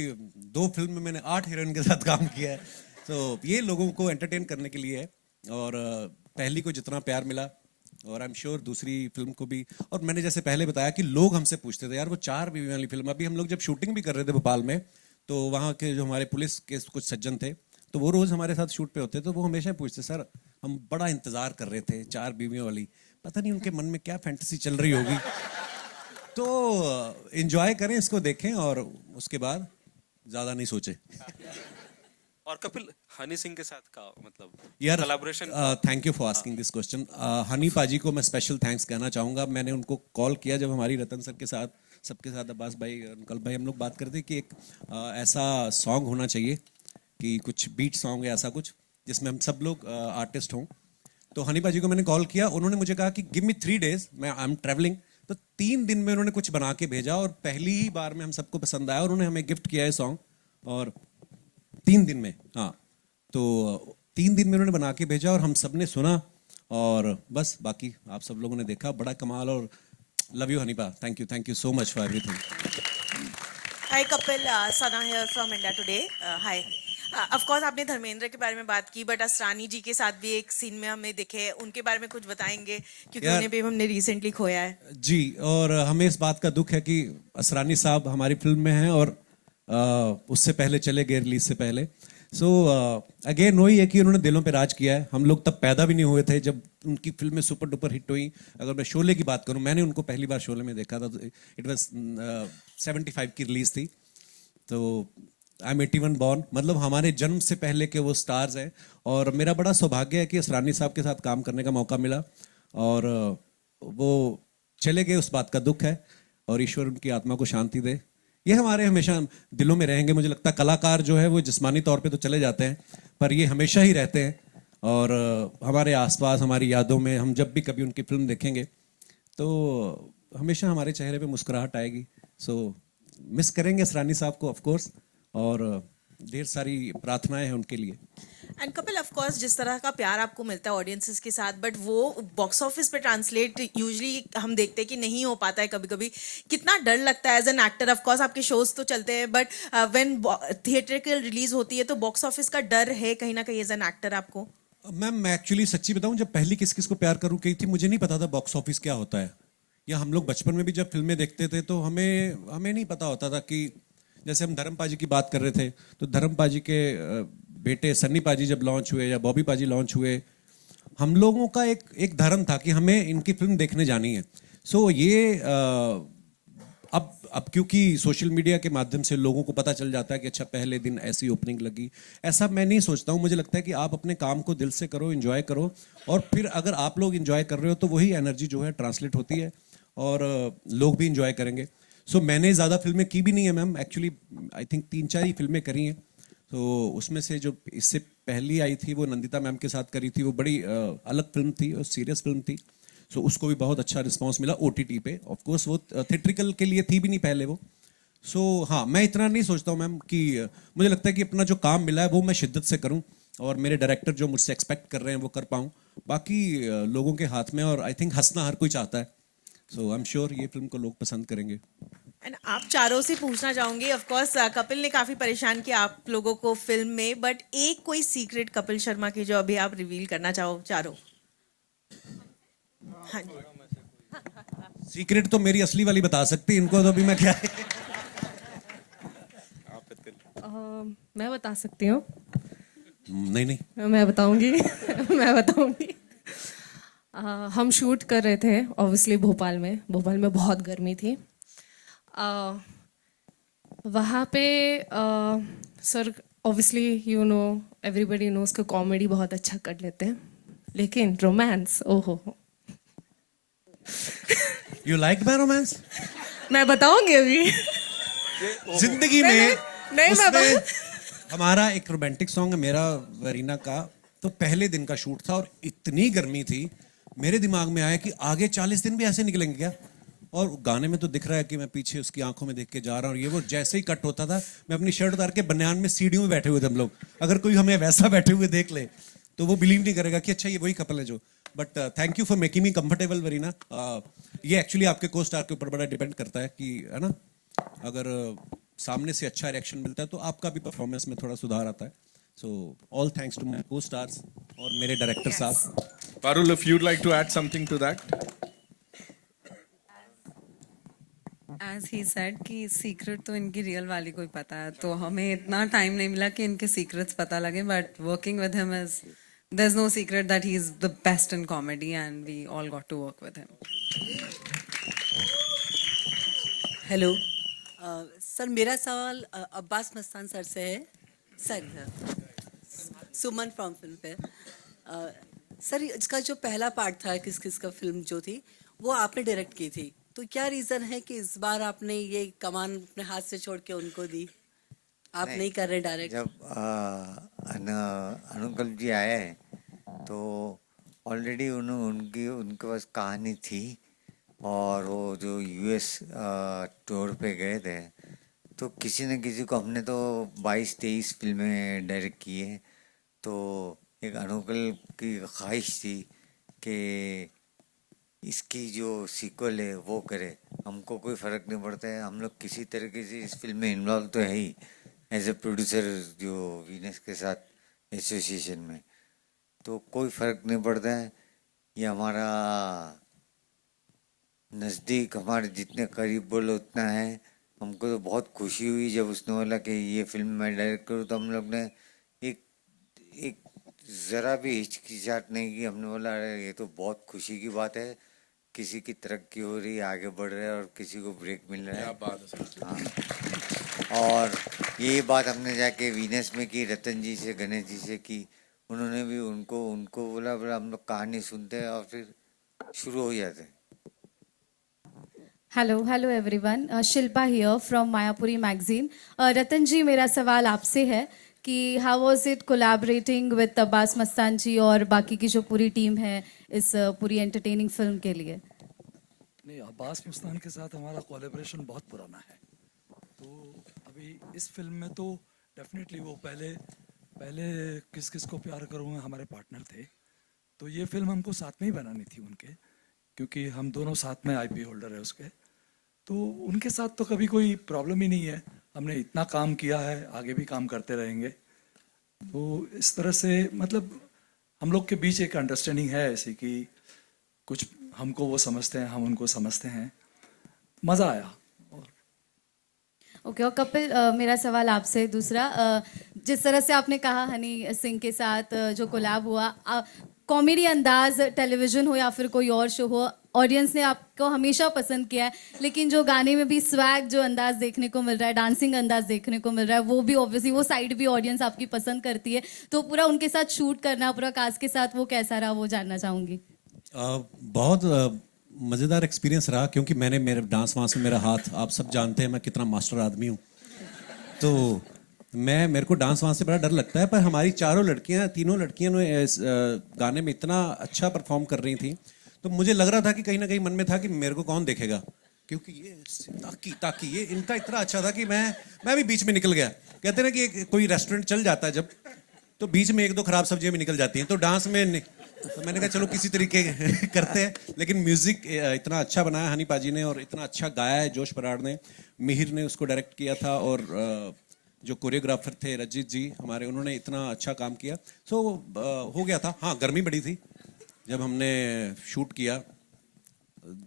2 फिल्म में मैंने 8 हीरोइन के साथ काम किया है। तो ये लोगों को एंटरटेन करने के लिए है, और पहली को जितना प्यार मिला, और आई एम श्योर दूसरी फिल्म को भी। और मैंने जैसे पहले बताया कि लोग हमसे पूछते थे यार वो 4 बीवी वाली फिल्म, अभी हम लोग जब शूटिंग भी कर रहे थे भोपाल में, तो वहाँ के जो हमारे पुलिस के कुछ सज्जन थे, तो वो रोज़ हमारे साथ शूट पे होते, तो वो हमेशा पूछते सर हम बड़ा इंतज़ार कर रहे थे 4 बीवियों वाली, पता नहीं उनके मन में क्या फैंटेसी चल रही होगी। तो एंजॉय करें, इसको देखें, और उसके बाद ज़्यादा नहीं सोचें। और कपिल हनी सिंह के साथ का मतलब यार collaboration. Thank you for asking this question. Honey पाजी को मैं स्पेशल थैंक्स कहना चाहूँगा। मैंने उनको कॉल किया जब हमारी रतन सर के साथ, सबके साथ, अब्बास भाई, अंकल भाई, हम लोग बात करते कि एक ऐसा सॉन्ग होना चाहिए कि कुछ बीट सॉन्ग या ऐसा कुछ जिसमें हम सब लोग आर्टिस्ट हों। तो हनी पाजी को मैंने कॉल किया, उन्होंने मुझे कहा कि गिव मी 3 days, मैं आई एम ट्रैवलिंग। तो 3 दिन में उन्होंने कुछ बना के भेजा, और पहली ही बार में हम सबको पसंद आया, और उन्होंने हमें गिफ्ट किया है सॉन्ग। और 3 दिन में, हाँ, तो 3 दिन में उन्होंने बना के भेजा, और हम सब ने सुना, और बस बाकी आप सब लोगों ने देखा। बड़ा कमाल, और लव यू हनीपा, thank you so much for everything. Hi Kapil, Sana here from India Today. Hi, of course आपने धर्मेंद्र के बारे में बात की, बट असरानी जी के साथ भी एक सीन में हमें दिखे, उनके बारे में कुछ बताएंगे, क्योंकि उन्हें भी हमने रिसेंटली खोया है। जी, और हमें इस बात का दुख है कि असरानी साहब हमारी फिल्म में हैं, और उससे पहले चले गए रिलीज से पहले। सो अगेन वही है कि उन्होंने दिलों पे राज किया है। हम लोग तब पैदा भी नहीं हुए थे जब उनकी फिल्में सुपर डुपर हिट हुई। अगर मैं शोले की बात करूं, मैंने उनको पहली बार शोले में देखा था, इट वाज 75 की रिलीज थी। तो आई एम 81 बॉर्न, मतलब हमारे जन्म से पहले के वो स्टार्स हैं। और मेरा बड़ा सौभाग्य है कि असरानी साहब के साथ काम करने का मौका मिला, और वो चले गए, उस बात का दुख है, और ईश्वर उनकी आत्मा को शांति दे। ये हमारे हमेशा दिलों में रहेंगे। मुझे लगता है कलाकार जो है वो जिस्मानी तौर पे तो चले जाते हैं, पर ये हमेशा ही रहते हैं, और हमारे आसपास, हमारी यादों में। हम जब भी कभी उनकी फिल्म देखेंगे तो हमेशा हमारे चेहरे पे मुस्कुराहट आएगी। सो मिस करेंगे असरानी साहब को ऑफ कोर्स, और ढेर सारी प्रार्थनाएं हैं उनके लिए। एंड कपिल, ऑफ कोर्स जिस तरह का प्यार आपको मिलता है ऑडियंसेस के साथ, बट वो बॉक्स ऑफिस पे ट्रांसलेट यूजुअली हम देखते हैं कि नहीं हो पाता है कभी कभी। कितना डर लगता है as an actor? Of course आपके शोज तो चलते हैं, बट व्हेन थिएट्रिकल रिलीज होती है तो बॉक्स ऑफिस का डर है कहीं ना कहीं एज एन एक्टर आपको? मैम मैं एक्चुअली सच्ची बताऊं, जब पहली किस किस को प्यार करूं कही थी, मुझे नहीं पता था बॉक्स ऑफिस क्या होता है। या हम लोग बचपन में भी जब फिल्में देखते थे तो हमें नहीं पता होता था कि, जैसे हम धर्म पाजी की बात कर रहे थे, तो धर्म पाजी के बेटे सन्नी पाजी जब लॉन्च हुए या बॉबी पाजी लॉन्च हुए, हम लोगों का एक धर्म था कि हमें इनकी फिल्म देखने जानी है। सो ये अब अब क्योंकि सोशल मीडिया के माध्यम से लोगों को पता चल जाता है कि अच्छा पहले दिन ऐसी ओपनिंग लगी, ऐसा मैं नहीं सोचता हूँ। मुझे लगता है कि आप अपने काम को दिल से करो, एंजॉय करो, और फिर अगर आप लोग एंजॉय कर रहे हो तो वही एनर्जी जो है ट्रांसलेट होती है और लोग भी एंजॉय करेंगे। सो मैंने ज़्यादा फिल्में की भी नहीं है मैम, एक्चुअली आई थिंक 3-4 ही फिल्में करी हैं। तो उसमें से जो इससे पहली आई थी वो नंदिता मैम के साथ करी थी, वो बड़ी अलग फिल्म थी और सीरियस फिल्म थी। सो उसको भी बहुत अच्छा रिस्पांस मिला OTT पे। ऑफ कोर्स वो थिएट्रिकल के लिए थी भी नहीं पहले वो। सो हाँ, मैं इतना नहीं सोचता हूँ मैम कि मुझे लगता है कि अपना जो काम मिला है वो मैं शिद्दत से करूँ और मेरे डायरेक्टर जो मुझसे एक्सपेक्ट कर रहे हैं वो कर पाऊँ। बाकी लोगों के हाथ में, और आई थिंक हंसना हर कोई चाहता है। सो आई एम श्योर ये फिल्म को लोग पसंद करेंगे। एंड आप चारों से पूछना चाहूंगी, ऑफ कोर्स कपिल ने काफी परेशान किया आप लोगों को फिल्म में, बट एक कोई सीक्रेट कपिल शर्मा की जो अभी आप रिवील करना चाहो चारों। हाँ जी। सीक्रेट तो मेरी असली वाली बता सकती, इनको तो अभी मैं क्या मैं बता सकती हूँ। नहीं मैं बताऊंगी मैं बताऊंगी। हम शूट कर रहे थे ऑब्वियसली भोपाल में बहुत गर्मी थी। वहाँ पे sir obviously you know everybody knows का कॉमेडी बहुत अच्छा कर लेते हैं, लेकिन रोमांस ओहो। You like my romance? मैं बताऊंगी अभी। जिंदगी में नहीं उसमें हमारा एक रोमांटिक सॉन्ग है मेरा वरीना का, तो पहले दिन का शूट था और इतनी गर्मी थी, मेरे दिमाग में आया कि आगे 40 दिन भी ऐसे निकलेंगे क्या। और गाने में तो दिख रहा है कि मैं पीछे उसकी आंखों में देख के जा रहा हूँ, ये वो जैसे ही कट होता था मैं अपनी शर्ट उतार के बनियान में सीढ़ियों में बैठे हुए थे हम लोग। अगर कोई हमें वैसा बैठे हुए देख ले तो वो बिलीव नहीं करेगा कि अच्छा ये वही कपल है जो। But thank you for making me comfortable Varina. ये एक्चुअली आपके को स्टार के ऊपर बड़ा डिपेंड करता है कि है ना, अगर सामने से अच्छा रिएक्शन मिलता है तो आपका भी परफॉर्मेंस में थोड़ा सुधार आता है। So all thanks to my co-stars और मेरे डायरेक्टर साहब। Parul, if you'd like to add something to that. As he said कि सीक्रेट तो इनकी रियल वाली को ही पता है, तो हमें इतना टाइम नहीं मिला कि इनके सीक्रेट्स पता लगे, but working with him is there is no secret that he is the best in comedy and we all got to work with him. Hello sir, मेरा सवाल अब्बास मस्तान सर से है। सर सुमन फ्रॉम फिल्म पे sir, इसका जो पहला part था किस किस का फिल्म जो थी वो आपने डायरेक्ट की थी, तो क्या रीज़न है कि इस बार आपने ये कमान अपने हाथ से छोड़ के उनको दी, आप नहीं कर रहे डायरेक्ट? जब अनुकल्प जी आए तो ऑलरेडी उनके पास कहानी थी और वो जो US टूर पे गए थे तो किसी न किसी को हमने तो 22-23 फिल्में डायरेक्ट की है, तो एक अनुकल्प की ख्वाहिश थी कि इसकी जो सीक्वल है वो करे। हमको कोई फ़र्क नहीं पड़ता है, हम लोग किसी तरीके से इस फिल्म में इन्वॉल्व तो है ही एज ए प्रोड्यूसर जो वीनस के साथ एसोसिएशन में, तो कोई फ़र्क नहीं पड़ता है। ये हमारा नज़दीक, हमारे जितने करीब बोलो उतना है। हमको तो बहुत खुशी हुई जब उसने बोला कि ये फिल्म मैं डायरेक्ट करूँ, तो हम लोग ने एक ज़रा भी हिचकिचाहट नहीं की। हमने बोला अरे ये तो बहुत खुशी की बात है, किसी की तरक्की हो रही है, आगे बढ़ रहा है और किसी को ब्रेक मिल रहा है। हाँ, और यही बात हमने जाके वीनस में की, रतन जी से, गणेश जी से की। उन्होंने भी उनको बोला हम लोग कहानी सुनते हैं और फिर शुरू हो जाते हैं। Hello everyone, Shilpa here from Mayapuri magazine. Ratan ji, मेरा सवाल आपसे है कि how was it collaborating with Abbas Mustan ji और बाकी की जो पूरी टीम है इस पूरी एंटरटेनिंग फिल्म के लिए? नहीं, अब्बास मस्तान के साथ हमारा कोलैबोरेशन बहुत पुराना है, तो अभी इस फिल्म में तो डेफिनेटली वो पहले किस किस को प्यार करूँगा हमारे पार्टनर थे, तो ये फिल्म हमको साथ में ही बनानी थी उनके, क्योंकि हम दोनों साथ में IP होल्डर है उसके, तो उनके साथ तो कभी कोई प्रॉब्लम ही नहीं है। हमने इतना काम किया है, आगे भी काम करते रहेंगे। तो इस तरह से मतलब हम लोग के बीच एक अंडरस्टैंडिंग है ऐसी कि कुछ हमको वो समझते हैं, हम उनको समझते हैं, मज़ा आया। ओके, और कपिल, मेरा सवाल आपसे दूसरा, जिस तरह से आपने कहा हनी सिंह के साथ जो कोलैब हुआ, कॉमेडी अंदाज टेलीविज़न हो या फिर कोई और शो हो, ऑडियंस ने आपको हमेशा पसंद किया है, लेकिन जो गाने में भी स्वैग जो अंदाज देखने को मिल रहा है, डांसिंग अंदाज देखने को मिल रहा है, वो भी ऑब्वियसली वो साइड भी ऑडियंस आपकी पसंद करती है, तो पूरा उनके साथ शूट करना, पूरा कास्ट के साथ वो कैसा रहा, वो जानना चाहूँगी। बहुत मज़ेदार एक्सपीरियंस रहा, क्योंकि मैंने मेरे डांस वांस में मेरा हाथ, आप सब जानते हैं मैं कितना मास्टर आदमी हूँ, तो मेरे को डांस वांस से बड़ा डर लगता है। पर हमारी तीनों लड़कियां ने इस गाने में इतना अच्छा परफॉर्म कर रही थी, तो मुझे लग रहा था कि कहीं ना कहीं मन में था कि मेरे को कौन देखेगा, क्योंकि ये ताकि ये इनका इतना अच्छा था कि मैं भी बीच में निकल गया। कहते ना कि कोई रेस्टोरेंट चल जाता है जब, तो बीच में एक दो खराब सब्जियां भी निकल जाती हैं, तो डांस में तो मैंने कहा चलो किसी तरीके करते हैं। लेकिन म्यूजिक इतना अच्छा बनाया हनी पाजी ने, और इतना अच्छा गाया है जोश बराड़ ने, मिहिर ने उसको डायरेक्ट किया था, और जो कोरियोग्राफर थे रजित जी हमारे, उन्होंने इतना अच्छा काम किया। सो हो गया था। हाँ, गर्मी बड़ी थी जब हमने शूट किया।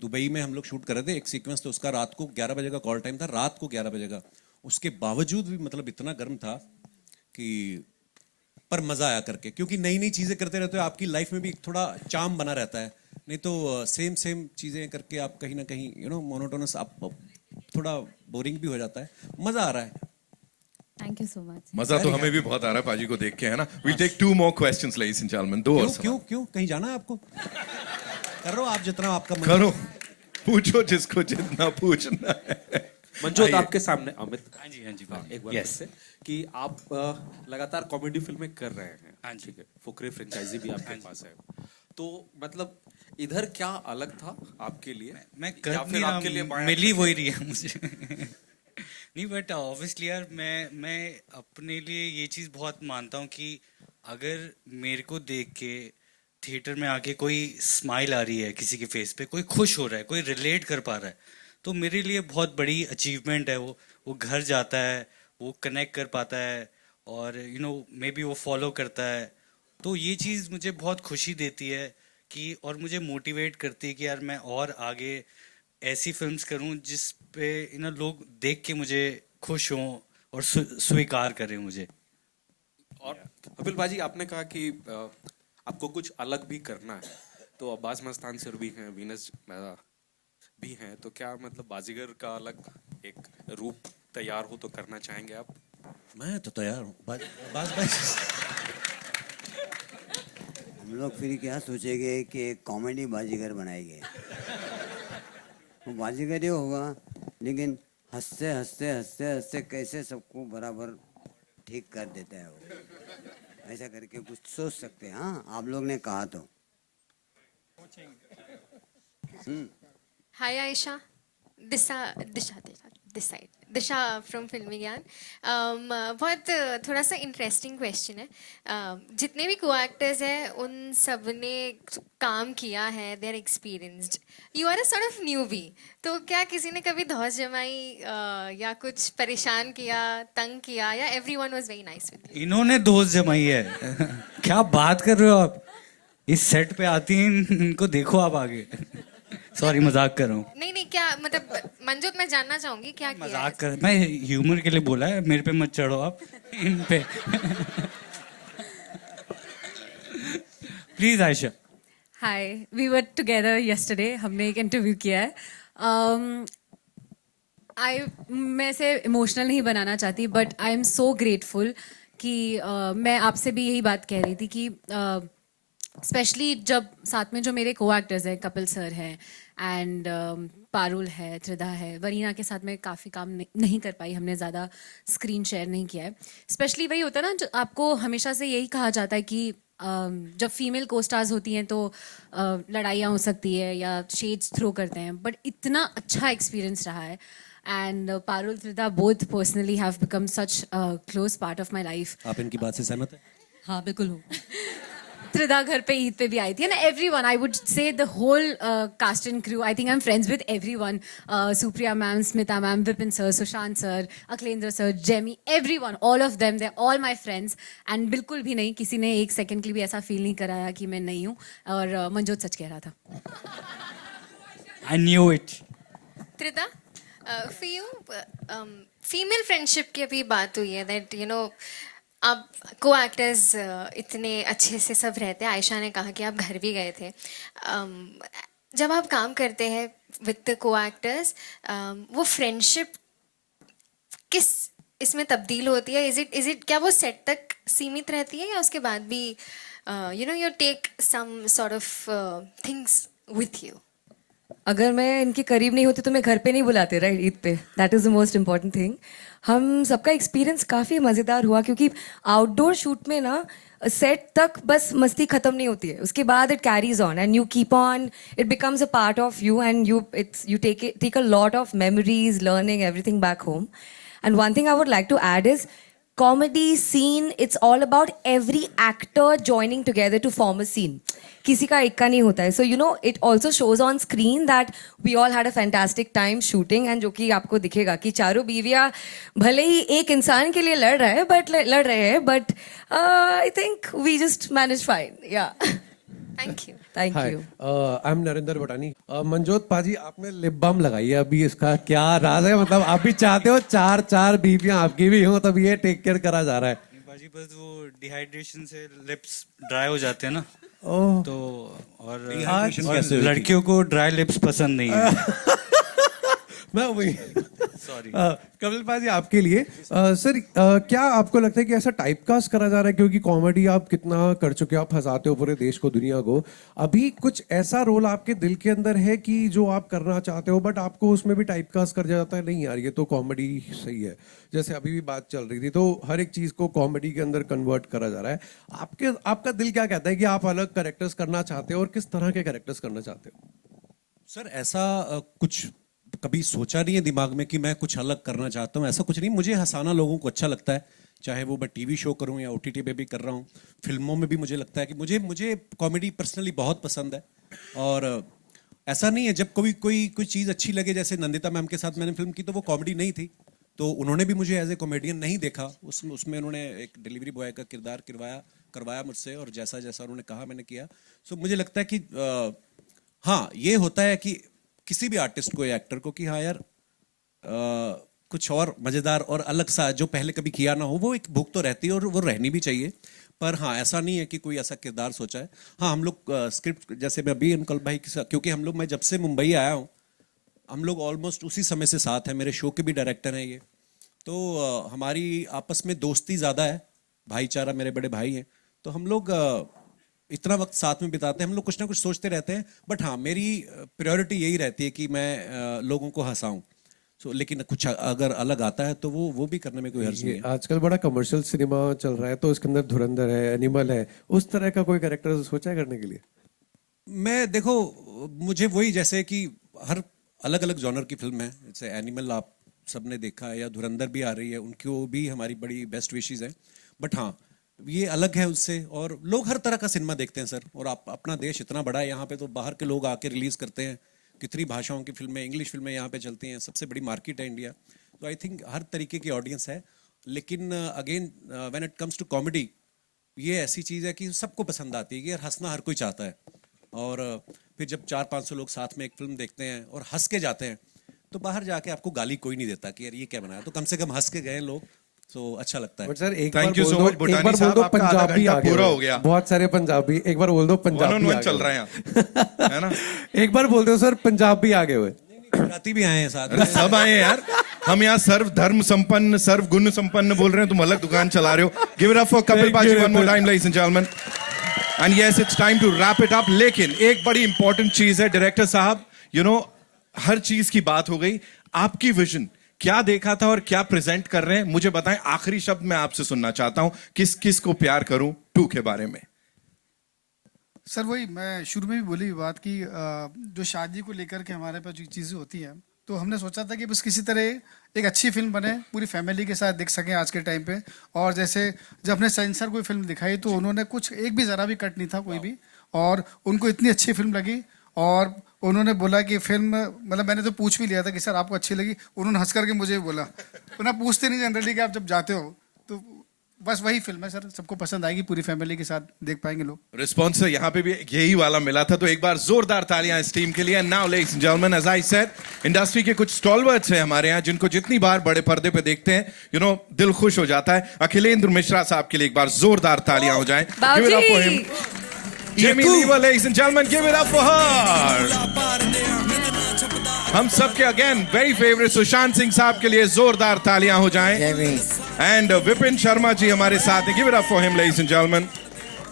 दुबई में हम लोग शूट कर रहे थे, एक सीक्वेंस तो उसका रात को 11 बजे का कॉल टाइम था, रात को 11 बजे का। उसके बावजूद भी मतलब इतना गर्म था कि पर मज़ा आया करके, क्योंकि नई नई चीज़ें करते रहते हो, आपकी लाइफ में भी थोड़ा चार्म बना रहता है। नहीं तो सेम चीज़ें करके आप कहीं ना कहीं मोनोटोनस, आप थोड़ा बोरिंग भी हो जाता है। मज़ा आ रहा है। Thank you so much. मजा तो हमें भी बहुत आ रहा है पाजी को देख के, है ना। We'll take 2 more questions, ladies and gentlemen. 2 और सवाल। क्यों कहीं जाना है आपको? करो आप जितना आपका मन करो, पूछो जिसको जितना पूछना है। मंजोत, आपके सामने अमित। हाँ जी एक बार फिर से कि आप लगातार कॉमेडी फिल्में कर रहे हैं। हाँ ठीक है, फुकरे फ्रेंचाइजी भी आपके पास है, तो मतलब इधर क्या अलग था आपके लिए? मैं या कर फिर नहीं रहा, आपके लिए मिली वही रही है मुझे। नहीं, बट ऑब्वियसली यार मैं अपने लिए ये चीज़ बहुत मानता हूँ कि अगर मेरे को देख के थिएटर में आके कोई स्माइल आ रही है किसी के फेस पे, कोई खुश हो रहा है, कोई रिलेट कर पा रहा है, तो मेरे लिए बहुत बड़ी अचीवमेंट है। वो घर जाता है, वो कनेक्ट कर पाता है, और मे बी वो फॉलो करता है, तो ये चीज़ मुझे बहुत खुशी देती है कि, और मुझे मोटिवेट करती है कि यार मैं और आगे ऐसी फिल्म्स करूं जिस पे लोग देख के मुझे खुश हों और स्वीकार करें मुझे। और कपिल बाजी, आपने कहा कि आपको कुछ अलग भी करना है, तो अब्बास मस्तान सर भी हैं, वीनस भी हैं, तो क्या मतलब बाजीगर का अलग एक रूप तैयार हो तो करना चाहेंगे आप? मैं तो तैयार हूँ। हम लोग फिर क्या सोचेंगे कि एक कॉमेडी बाजीगर बनाएंगे, वो बाजीगर ही होगा, लेकिन हंसते हंसते हंसते हंसते कैसे सबको बराबर ठीक कर देता है वो, ऐसा करके कुछ सोच सकते हैं। हाँ, आप लोग ने कहा तो। हाय आयशा, दिशा फ्रॉम फिल्मी ज्ञान। बहुत थोड़ा सा इंटरेस्टिंग क्वेश्चन है। जितने भी को एक्टर्स हैं उन सब ने काम किया है, they are experienced, you are a sort of newbie, तो क्या किसी ने कभी धौस जमाई या कुछ परेशान किया, तंग किया, या everyone was very nice with you? इन्होंने दोस्त जमाई है। क्या बात कर रहे हो आप? इस सेट पे आती हैं, इनको देखो आप आगे। सॉरी, मजाक कर रहा हूँ। नहीं, क्या मतलब मंजूत, मैं जानना चाहूंगी क्या किया है? मजाक कर, मैं ह्यूमर के लिए बोला है, मेरे पे मत चढ़ो आप इन पे। Please Ayesha. Hi, we were together yesterday, हमने एक इंटरव्यू किया है। मैं इसे इमोशनल नहीं बनाना चाहती, but I am so grateful कि मैं आपसे भी यही बात कह रही थी कि स्पेशली जब साथ में जो मेरे को एक्टर्स हैं, कपिल सर हैं एंड पारुल है, त्रिधा है, वरीना के साथ में काफ़ी काम नहीं कर पाई, हमने ज़्यादा स्क्रीन शेयर नहीं किया है। स्पेशली वही होता है ना, जो आपको हमेशा से यही कहा जाता है कि जब फीमेल को स्टार्स होती हैं तो लड़ाइयाँ हो सकती है या शेड्स थ्रो करते हैं, बट इतना अच्छा एक्सपीरियंस रहा है। And Parul, Tridha both personally have become such close part of my life. आप इनकी बात से सहमत हैं? हाँ, बिल्कुल हूँ। त्रिधा घर पे ईद पे भी आई थी, and everyone, I would say the whole cast and crew, I think I am friends with everyone, Supriya ma'am, Smita ma'am, Vipin sir, Sushant sir, Akhilendra sir, Jamie, everyone, all of them, they are all my friends. And बिल्कुल भी नहीं, किसी ने एक second के लिए भी ऐसा फील नहीं कराया कि मैं नहीं हूँ, और मंजोत सच कह रहा था। I knew it. Tridha, for you female friendship की अभी बात हुई है, दैट आप को एक्टर्स इतने अच्छे से सब रहते हैं। आयशा ने कहा कि आप घर भी गए थे। जब आप काम करते हैं विद द को एक्टर्स, वो फ्रेंडशिप किस इसमें तब्दील होती है? इज इट क्या वो सेट तक सीमित रहती है या उसके बाद भी you take some sort of things with you? अगर मैं इनके करीब नहीं होती तो मैं घर पे नहीं बुलाते, राइट, ईद पे. That is the most important thing. हम सबका एक्सपीरियंस काफ़ी मज़ेदार हुआ क्योंकि आउटडोर शूट में ना सेट तक बस मस्ती खत्म नहीं होती है, उसके बाद it carries on and you keep on, it becomes a part of you and you take a lot of memories, learning everything back home. And one thing I would like to add is comedy scene, it's all about every actor joining together to form a scene. किसी का एक का नहीं होता है. So you know it also shows on screen that we all had a fantastic time shooting and जो कि आपको दिखेगा कि चारों बीवियाँ भले ही एक इंसान के लिए लड़ रहे हैं but I think we just managed fine. Yeah. Thank you. Thank Hi, you. I'm Narendra भटानी. Manjot पाजी, आपने लिप बाम लगाई है, अभी इसका क्या राज है? मतलब आप भी चाहते हो चार बीवियां आपकी भी हो, तब ये टेक केयर करा जा रहा है. बाजी बस वो डिहाइड्रेशन से लिप्स ड्राई हो जाते हैं ना. ओह. तो और Dehydration कैसे हुई? लड़कियों को ड्राई लिप्स पसंद नहीं है. मैं वही सॉरी. कपिल पाजी, आपके लिए सर, क्या आपको लगता है कि ऐसा टाइपकास्ट करा जा रहा है? क्योंकि कॉमेडी आप कितना कर चुके हो, आप हंसाते हो पूरे देश को, दुनिया को. अभी कुछ ऐसा रोल आपके दिल के अंदर है कि जो आप करना चाहते हो बट आपको उसमें भी टाइपकास्ट कर जाता है, नहीं यार ये तो कॉमेडी सही है? जैसे अभी भी बात चल रही थी, तो हर एक चीज को कॉमेडी के अंदर कन्वर्ट करा जा रहा है. आपका दिल क्या कहता है कि आप अलग कैरेक्टर्स करना चाहते हो और किस तरह के कैरेक्टर्स करना चाहते हो? सर ऐसा कुछ कभी सोचा नहीं है दिमाग में कि मैं कुछ अलग करना चाहता हूँ, ऐसा कुछ नहीं. मुझे हंसाना लोगों को अच्छा लगता है, चाहे वो मैं टीवी शो करूँ या OTT पे भी कर रहा हूँ. फिल्मों में भी मुझे लगता है कि मुझे कॉमेडी पर्सनली बहुत पसंद है. और ऐसा नहीं है जब कोई चीज़ अच्छी लगे, जैसे नंदिता मैम के साथ मैंने फिल्म की तो वो कॉमेडी नहीं थी, तो उन्होंने भी मुझे एज ए कॉमेडियन नहीं देखा. उसमें उन्होंने एक डिलीवरी बॉय का किरदार करवाया मुझसे, और जैसा जैसा उन्होंने कहा मैंने किया. सो मुझे लगता है कि हाँ, ये होता है कि किसी भी आर्टिस्ट को या एक्टर को कि हाँ यार कुछ और मज़ेदार और अलग सा जो पहले कभी किया ना हो, वो एक भूख तो रहती है और वो रहनी भी चाहिए. पर हाँ, ऐसा नहीं है कि कोई ऐसा किरदार सोचा है. हाँ, हम लोग स्क्रिप्ट, जैसे मैं अभी अंकल भाई के साथ, क्योंकि मैं जब से मुंबई आया हूँ, हम लोग ऑलमोस्ट उसी समय से साथ हैं. मेरे शो के भी डायरेक्टर हैं ये, तो हमारी आपस में दोस्ती ज़्यादा है, भाईचारा, मेरे बड़े भाई हैं, तो हम लोग इतना वक्त साथ में बिताते हैं. हम लोग कुछ ना कुछ सोचते रहते हैं. बट हाँ, मेरी प्रायोरिटी यही रहती है कि मैं लोगों को हंसाऊं. लेकिन कुछ अगर अलग आता है तो वो भी करने में कोई हर्ज नहीं है. आजकल बड़ा कमर्शियल सिनेमा चल रहा है, तो इसके अंदर धुरंधर है, एनिमल है, उस तरह का कोई कैरेक्टर सोचा है करने के लिए? मैं देखो, मुझे वही, जैसे कि हर अलग अलग जॉनर की फिल्म है, जैसे एनिमल आप सबने देखा है, या धुरंधर भी आ रही है, उनको भी हमारी बड़ी बेस्ट विशेज है. बट हाँ, ये अलग है उससे, और लोग हर तरह का सिनेमा देखते हैं सर. और अपना देश इतना बड़ा है, यहाँ पे तो बाहर के लोग आके रिलीज करते हैं. कितनी भाषाओं की फिल्में, इंग्लिश फिल्में यहाँ पे चलती हैं, सबसे बड़ी मार्केट है इंडिया. तो आई थिंक हर तरीके की ऑडियंस है. लेकिन again when it comes to comedy, ये ऐसी चीज़ है कि सबको पसंद आती है कि यार हंसना हर कोई चाहता है. और फिर जब 400-500 लोग साथ में एक फिल्म देखते हैं और हंस के जाते हैं, तो बाहर जाके आपको गाली कोई नहीं देता कि यार ये क्या बनाया. तो कम से कम हंस के गए लोग, तो अच्छा लगता है. बट सर एक Thank you so bar much, बोल भुटानी साहब, दो आपका आधा पंजाबी घंटा आ गए. पूरा हो गया. बहुत सारे पंजाबी, एक बार बोल दो पंजाबी 1-on-1 चल रहे हैं है ना. एक बार बोल दो सर, पंजाबी आ गए हुए. गुजराती भी आए हैं साथ. अरे सब आए हैं यार. हम यहाँ सर्व धर्म संपन्न, सर्व गुण संपन्न बोल रहे हैं, तुम अलग दुकान चला रहे हो. Give it up for Kapil paaji one more time, ladies and gentleman. And yes, it's time to wrap it up. लेकिन एक बड़ी इंपॉर्टेंट चीज है डायरेक्टर साहब, हर चीज की बात हो गई. आपकी विजन क्या देखा था और क्या प्रेजेंट कर रहे हैं, मुझे बताएं. आखिरी शब्द मैं आपसे सुनना चाहता हूं, किस को प्यार करूं 2 के बारे में. सर वही मैं शुरू में भी बोली बात की, जो शादी को लेकर के हमारे पास जो चीज़ें होती हैं, तो हमने सोचा था कि बस किसी तरह एक अच्छी फिल्म बने, पूरी फैमिली के साथ देख सकें आज के टाइम पे. और जैसे जब हमने सेंसर कोई फिल्म दिखाई तो उन्होंने कुछ एक भी ज़रा भी कट नहीं था कोई भी, और उनको इतनी अच्छी फिल्म लगी. और उन्होंने बोला कि फिल्म, मतलब मैंने तो पूछ भी लिया था कि सर आपको अच्छी लगी, उन्होंने हंस करके मुझे बोला. तो ना पूछते नहीं जनरली कि आप जब जाते हो, तो बस वही फिल्म है सर, सबको पसंद आएगी, पूरी फैमिली के साथ देख पाएंगे लोग. रिस्पॉन्स यहाँ पे भी यही वाला मिला था, तो एक बार जोरदार तालियां इस टीम के लिए. Now ladies and gentleman, as I said, industry के कुछ स्टॉलवर्ड्स हैं हमारे यहाँ, जिनको जितनी बार बड़े पर्दे पे देखते हैं, दिल खुश हो जाता है. अखिलेंद्र मिश्रा साहब के लिए एक बार जोरदार तालियां हो जाएं. Give it up for him. Jamie Lever, ladies and gentlemen, give it up for her. हम सबके again very favourite Sushant Singh साहब के लिए जोरदार तालियां हो जाएं. एंड विपिन शर्मा जी हमारे साथ हैं. Give it up for him, ladies and gentleman.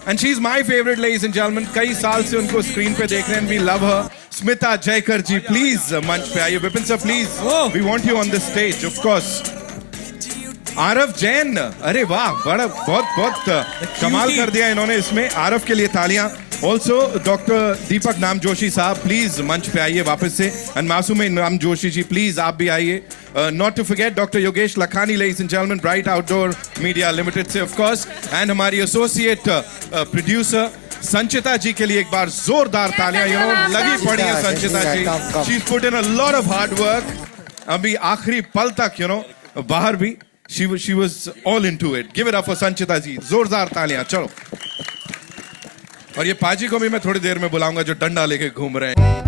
And she is my favourite, ladies and gentleman. कई साल से उनको स्क्रीन पे देख रहे हैं. We love her. Smita Jaykar ji please मंच पे आइए. Vipin sir please, we want you on the stage of course. Aarav Jain, अरे वाह, बड़ा बहुत कमाल कर दिया इन्होंने इसमें. आरव के लिए तालियां. ऑल्सो डॉक्टर दीपक नाम जोशी साहब प्लीज मंच पे आइए वापस से. एंड मासूम नाम जोशी जी प्लीज आप भी आइए. Not to forget doctor Yogesh Lakhani, ladies and gentleman, bright outdoor media limited से ऑफ कोर्स. एंड हमारी एसोसिएट प्रोड्यूसर संचिता जी के लिए एक बार जोरदार तालियां. यू नो लगी पड़ी है Sanchita ji. She is put in a lot of hard work. अभी आखिरी पल तक यू नो बाहर भी she was all into it. Give it up for संचिता जी. जोरदार तालियां. चलो. और ये पाजी को भी मैं थोड़ी देर में बुलाऊंगा जो डंडा लेके घूम रहे हैं.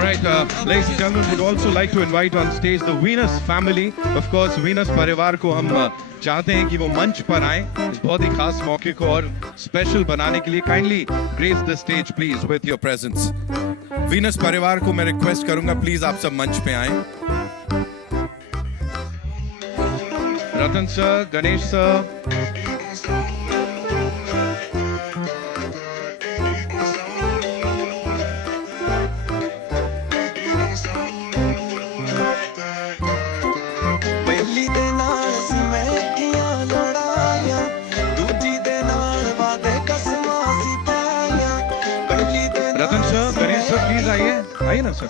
All right, ladies and gentlemen, would also like to invite on stage the Venus family. Of course, Venus परिवार को हम चाहते हैं कि वो मंच पर आएं इस बहुत ही खास मौके को और स्पेशल बनाने के लिए kindly grace the stage please with your presence. Venus परिवार को मैं रिक्वेस्ट करूंगा प्लीज आप सब मंच पे आएं. Ratan sir, Ganesh sir, Ratan sir, Ganesh sir, please आइए, आइए ना sir.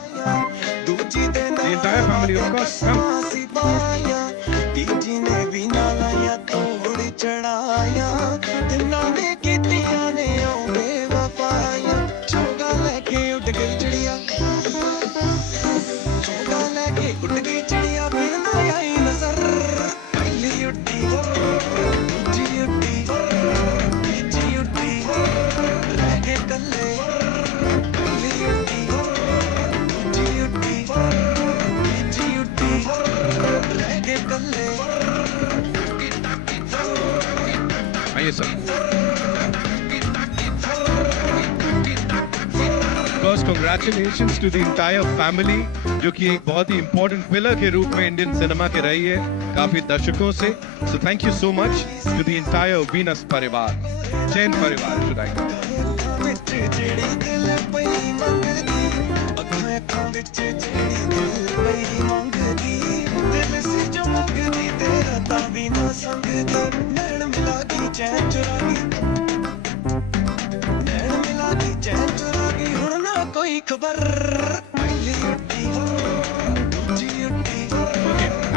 The entire family, of course, come. आइए sir. First, congratulations to the entire family, जो कि एक बहुत ही important pillar के रूप में इंडियन सिनेमा के रही है काफी दशकों से. So thank you so much to the entire Venus परिवार, जैन परिवार should I call.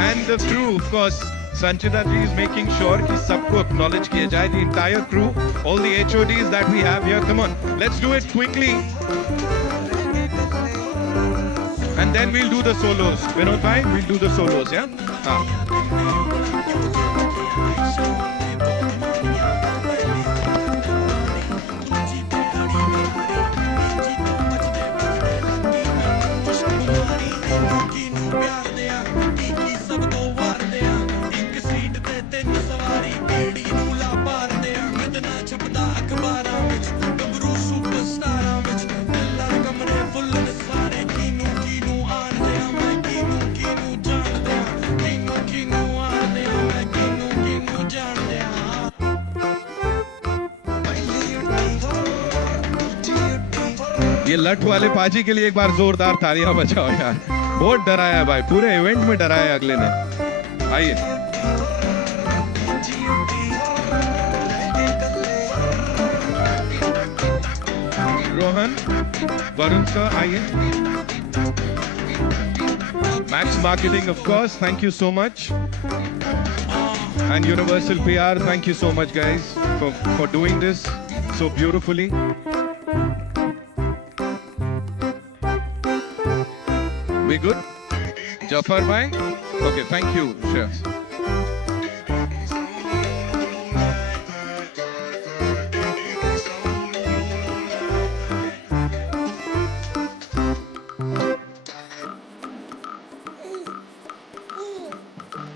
And the crew, of course, Sanchita ji is making sure कि सबको acknowledge किया जाए. The entire crew, all the HODs that we have here. Come on, let's do it quickly. And then we'll do the solos. Vinod bhai, we'll do the solos, yeah? ये लट वाले पाजी के लिए एक बार जोरदार तालियां बजाओ यार. बहुत डराया है भाई, पूरे इवेंट में डराया है अगले ने. आइए. रोहन, वरुण सर, आइए. Max Marketing, of course, thank you so much. And Universal PR, thank you so much guys for doing this so beautifully. We good? Jafar bhai? Okay, thank you. Sure.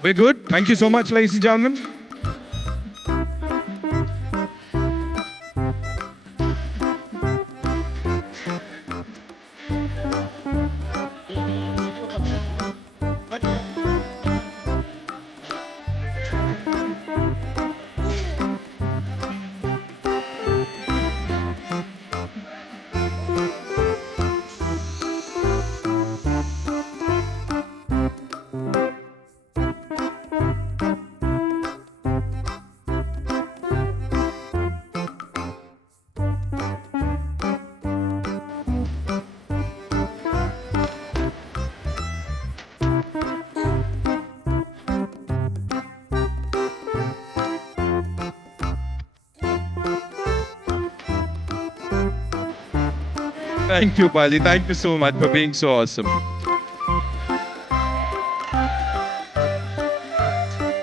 We're good. Thank you so much, ladies and gentlemen. Thank you, Paji. Thank you so much for being so awesome.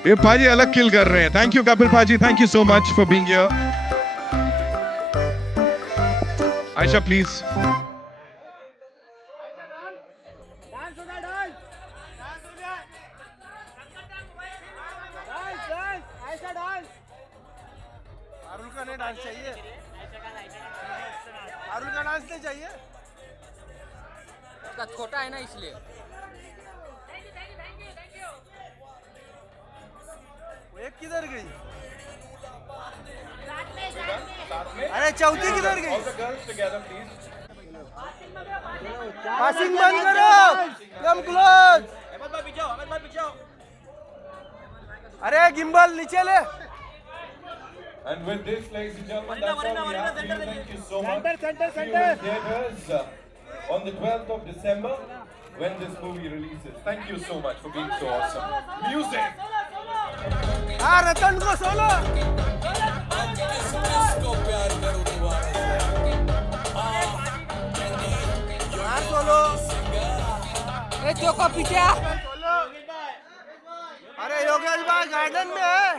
ये पाजी अलग किल कर रहे हैं. Thank you, Kapil Paji. Thank you so much for being here. Aisha, please. Chance नहीं चाहिए? उसका छोटा है ना इसलिए। वो एक किधर गई? अरे चौथी किधर गई? पासिंग बंद करो। Come close. अरे गिम्बल नीचे ले। And with this, ladies and gentlemen, that's all we have. Thank you so much. Center. See you in theaters on the 12th of December when this movie releases. Thank you so much for being so awesome. Music. हाँ रतन को solo. हाँ solo. ए चौका पीछे आ। अरे योगेश भाई garden में है।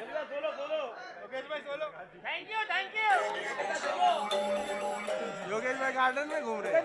योगेश भाई गार्डन में घूम रहे हैं।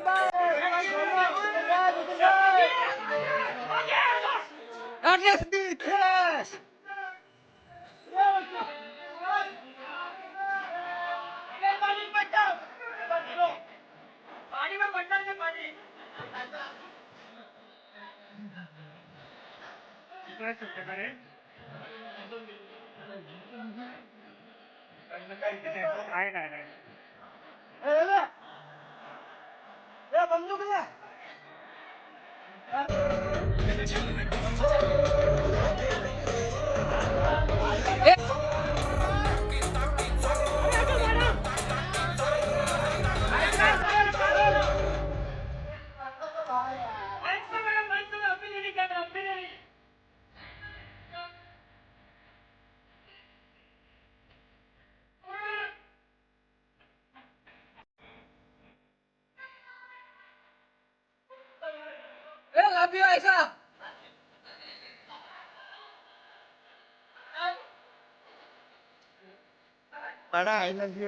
बड़ा आई लव यू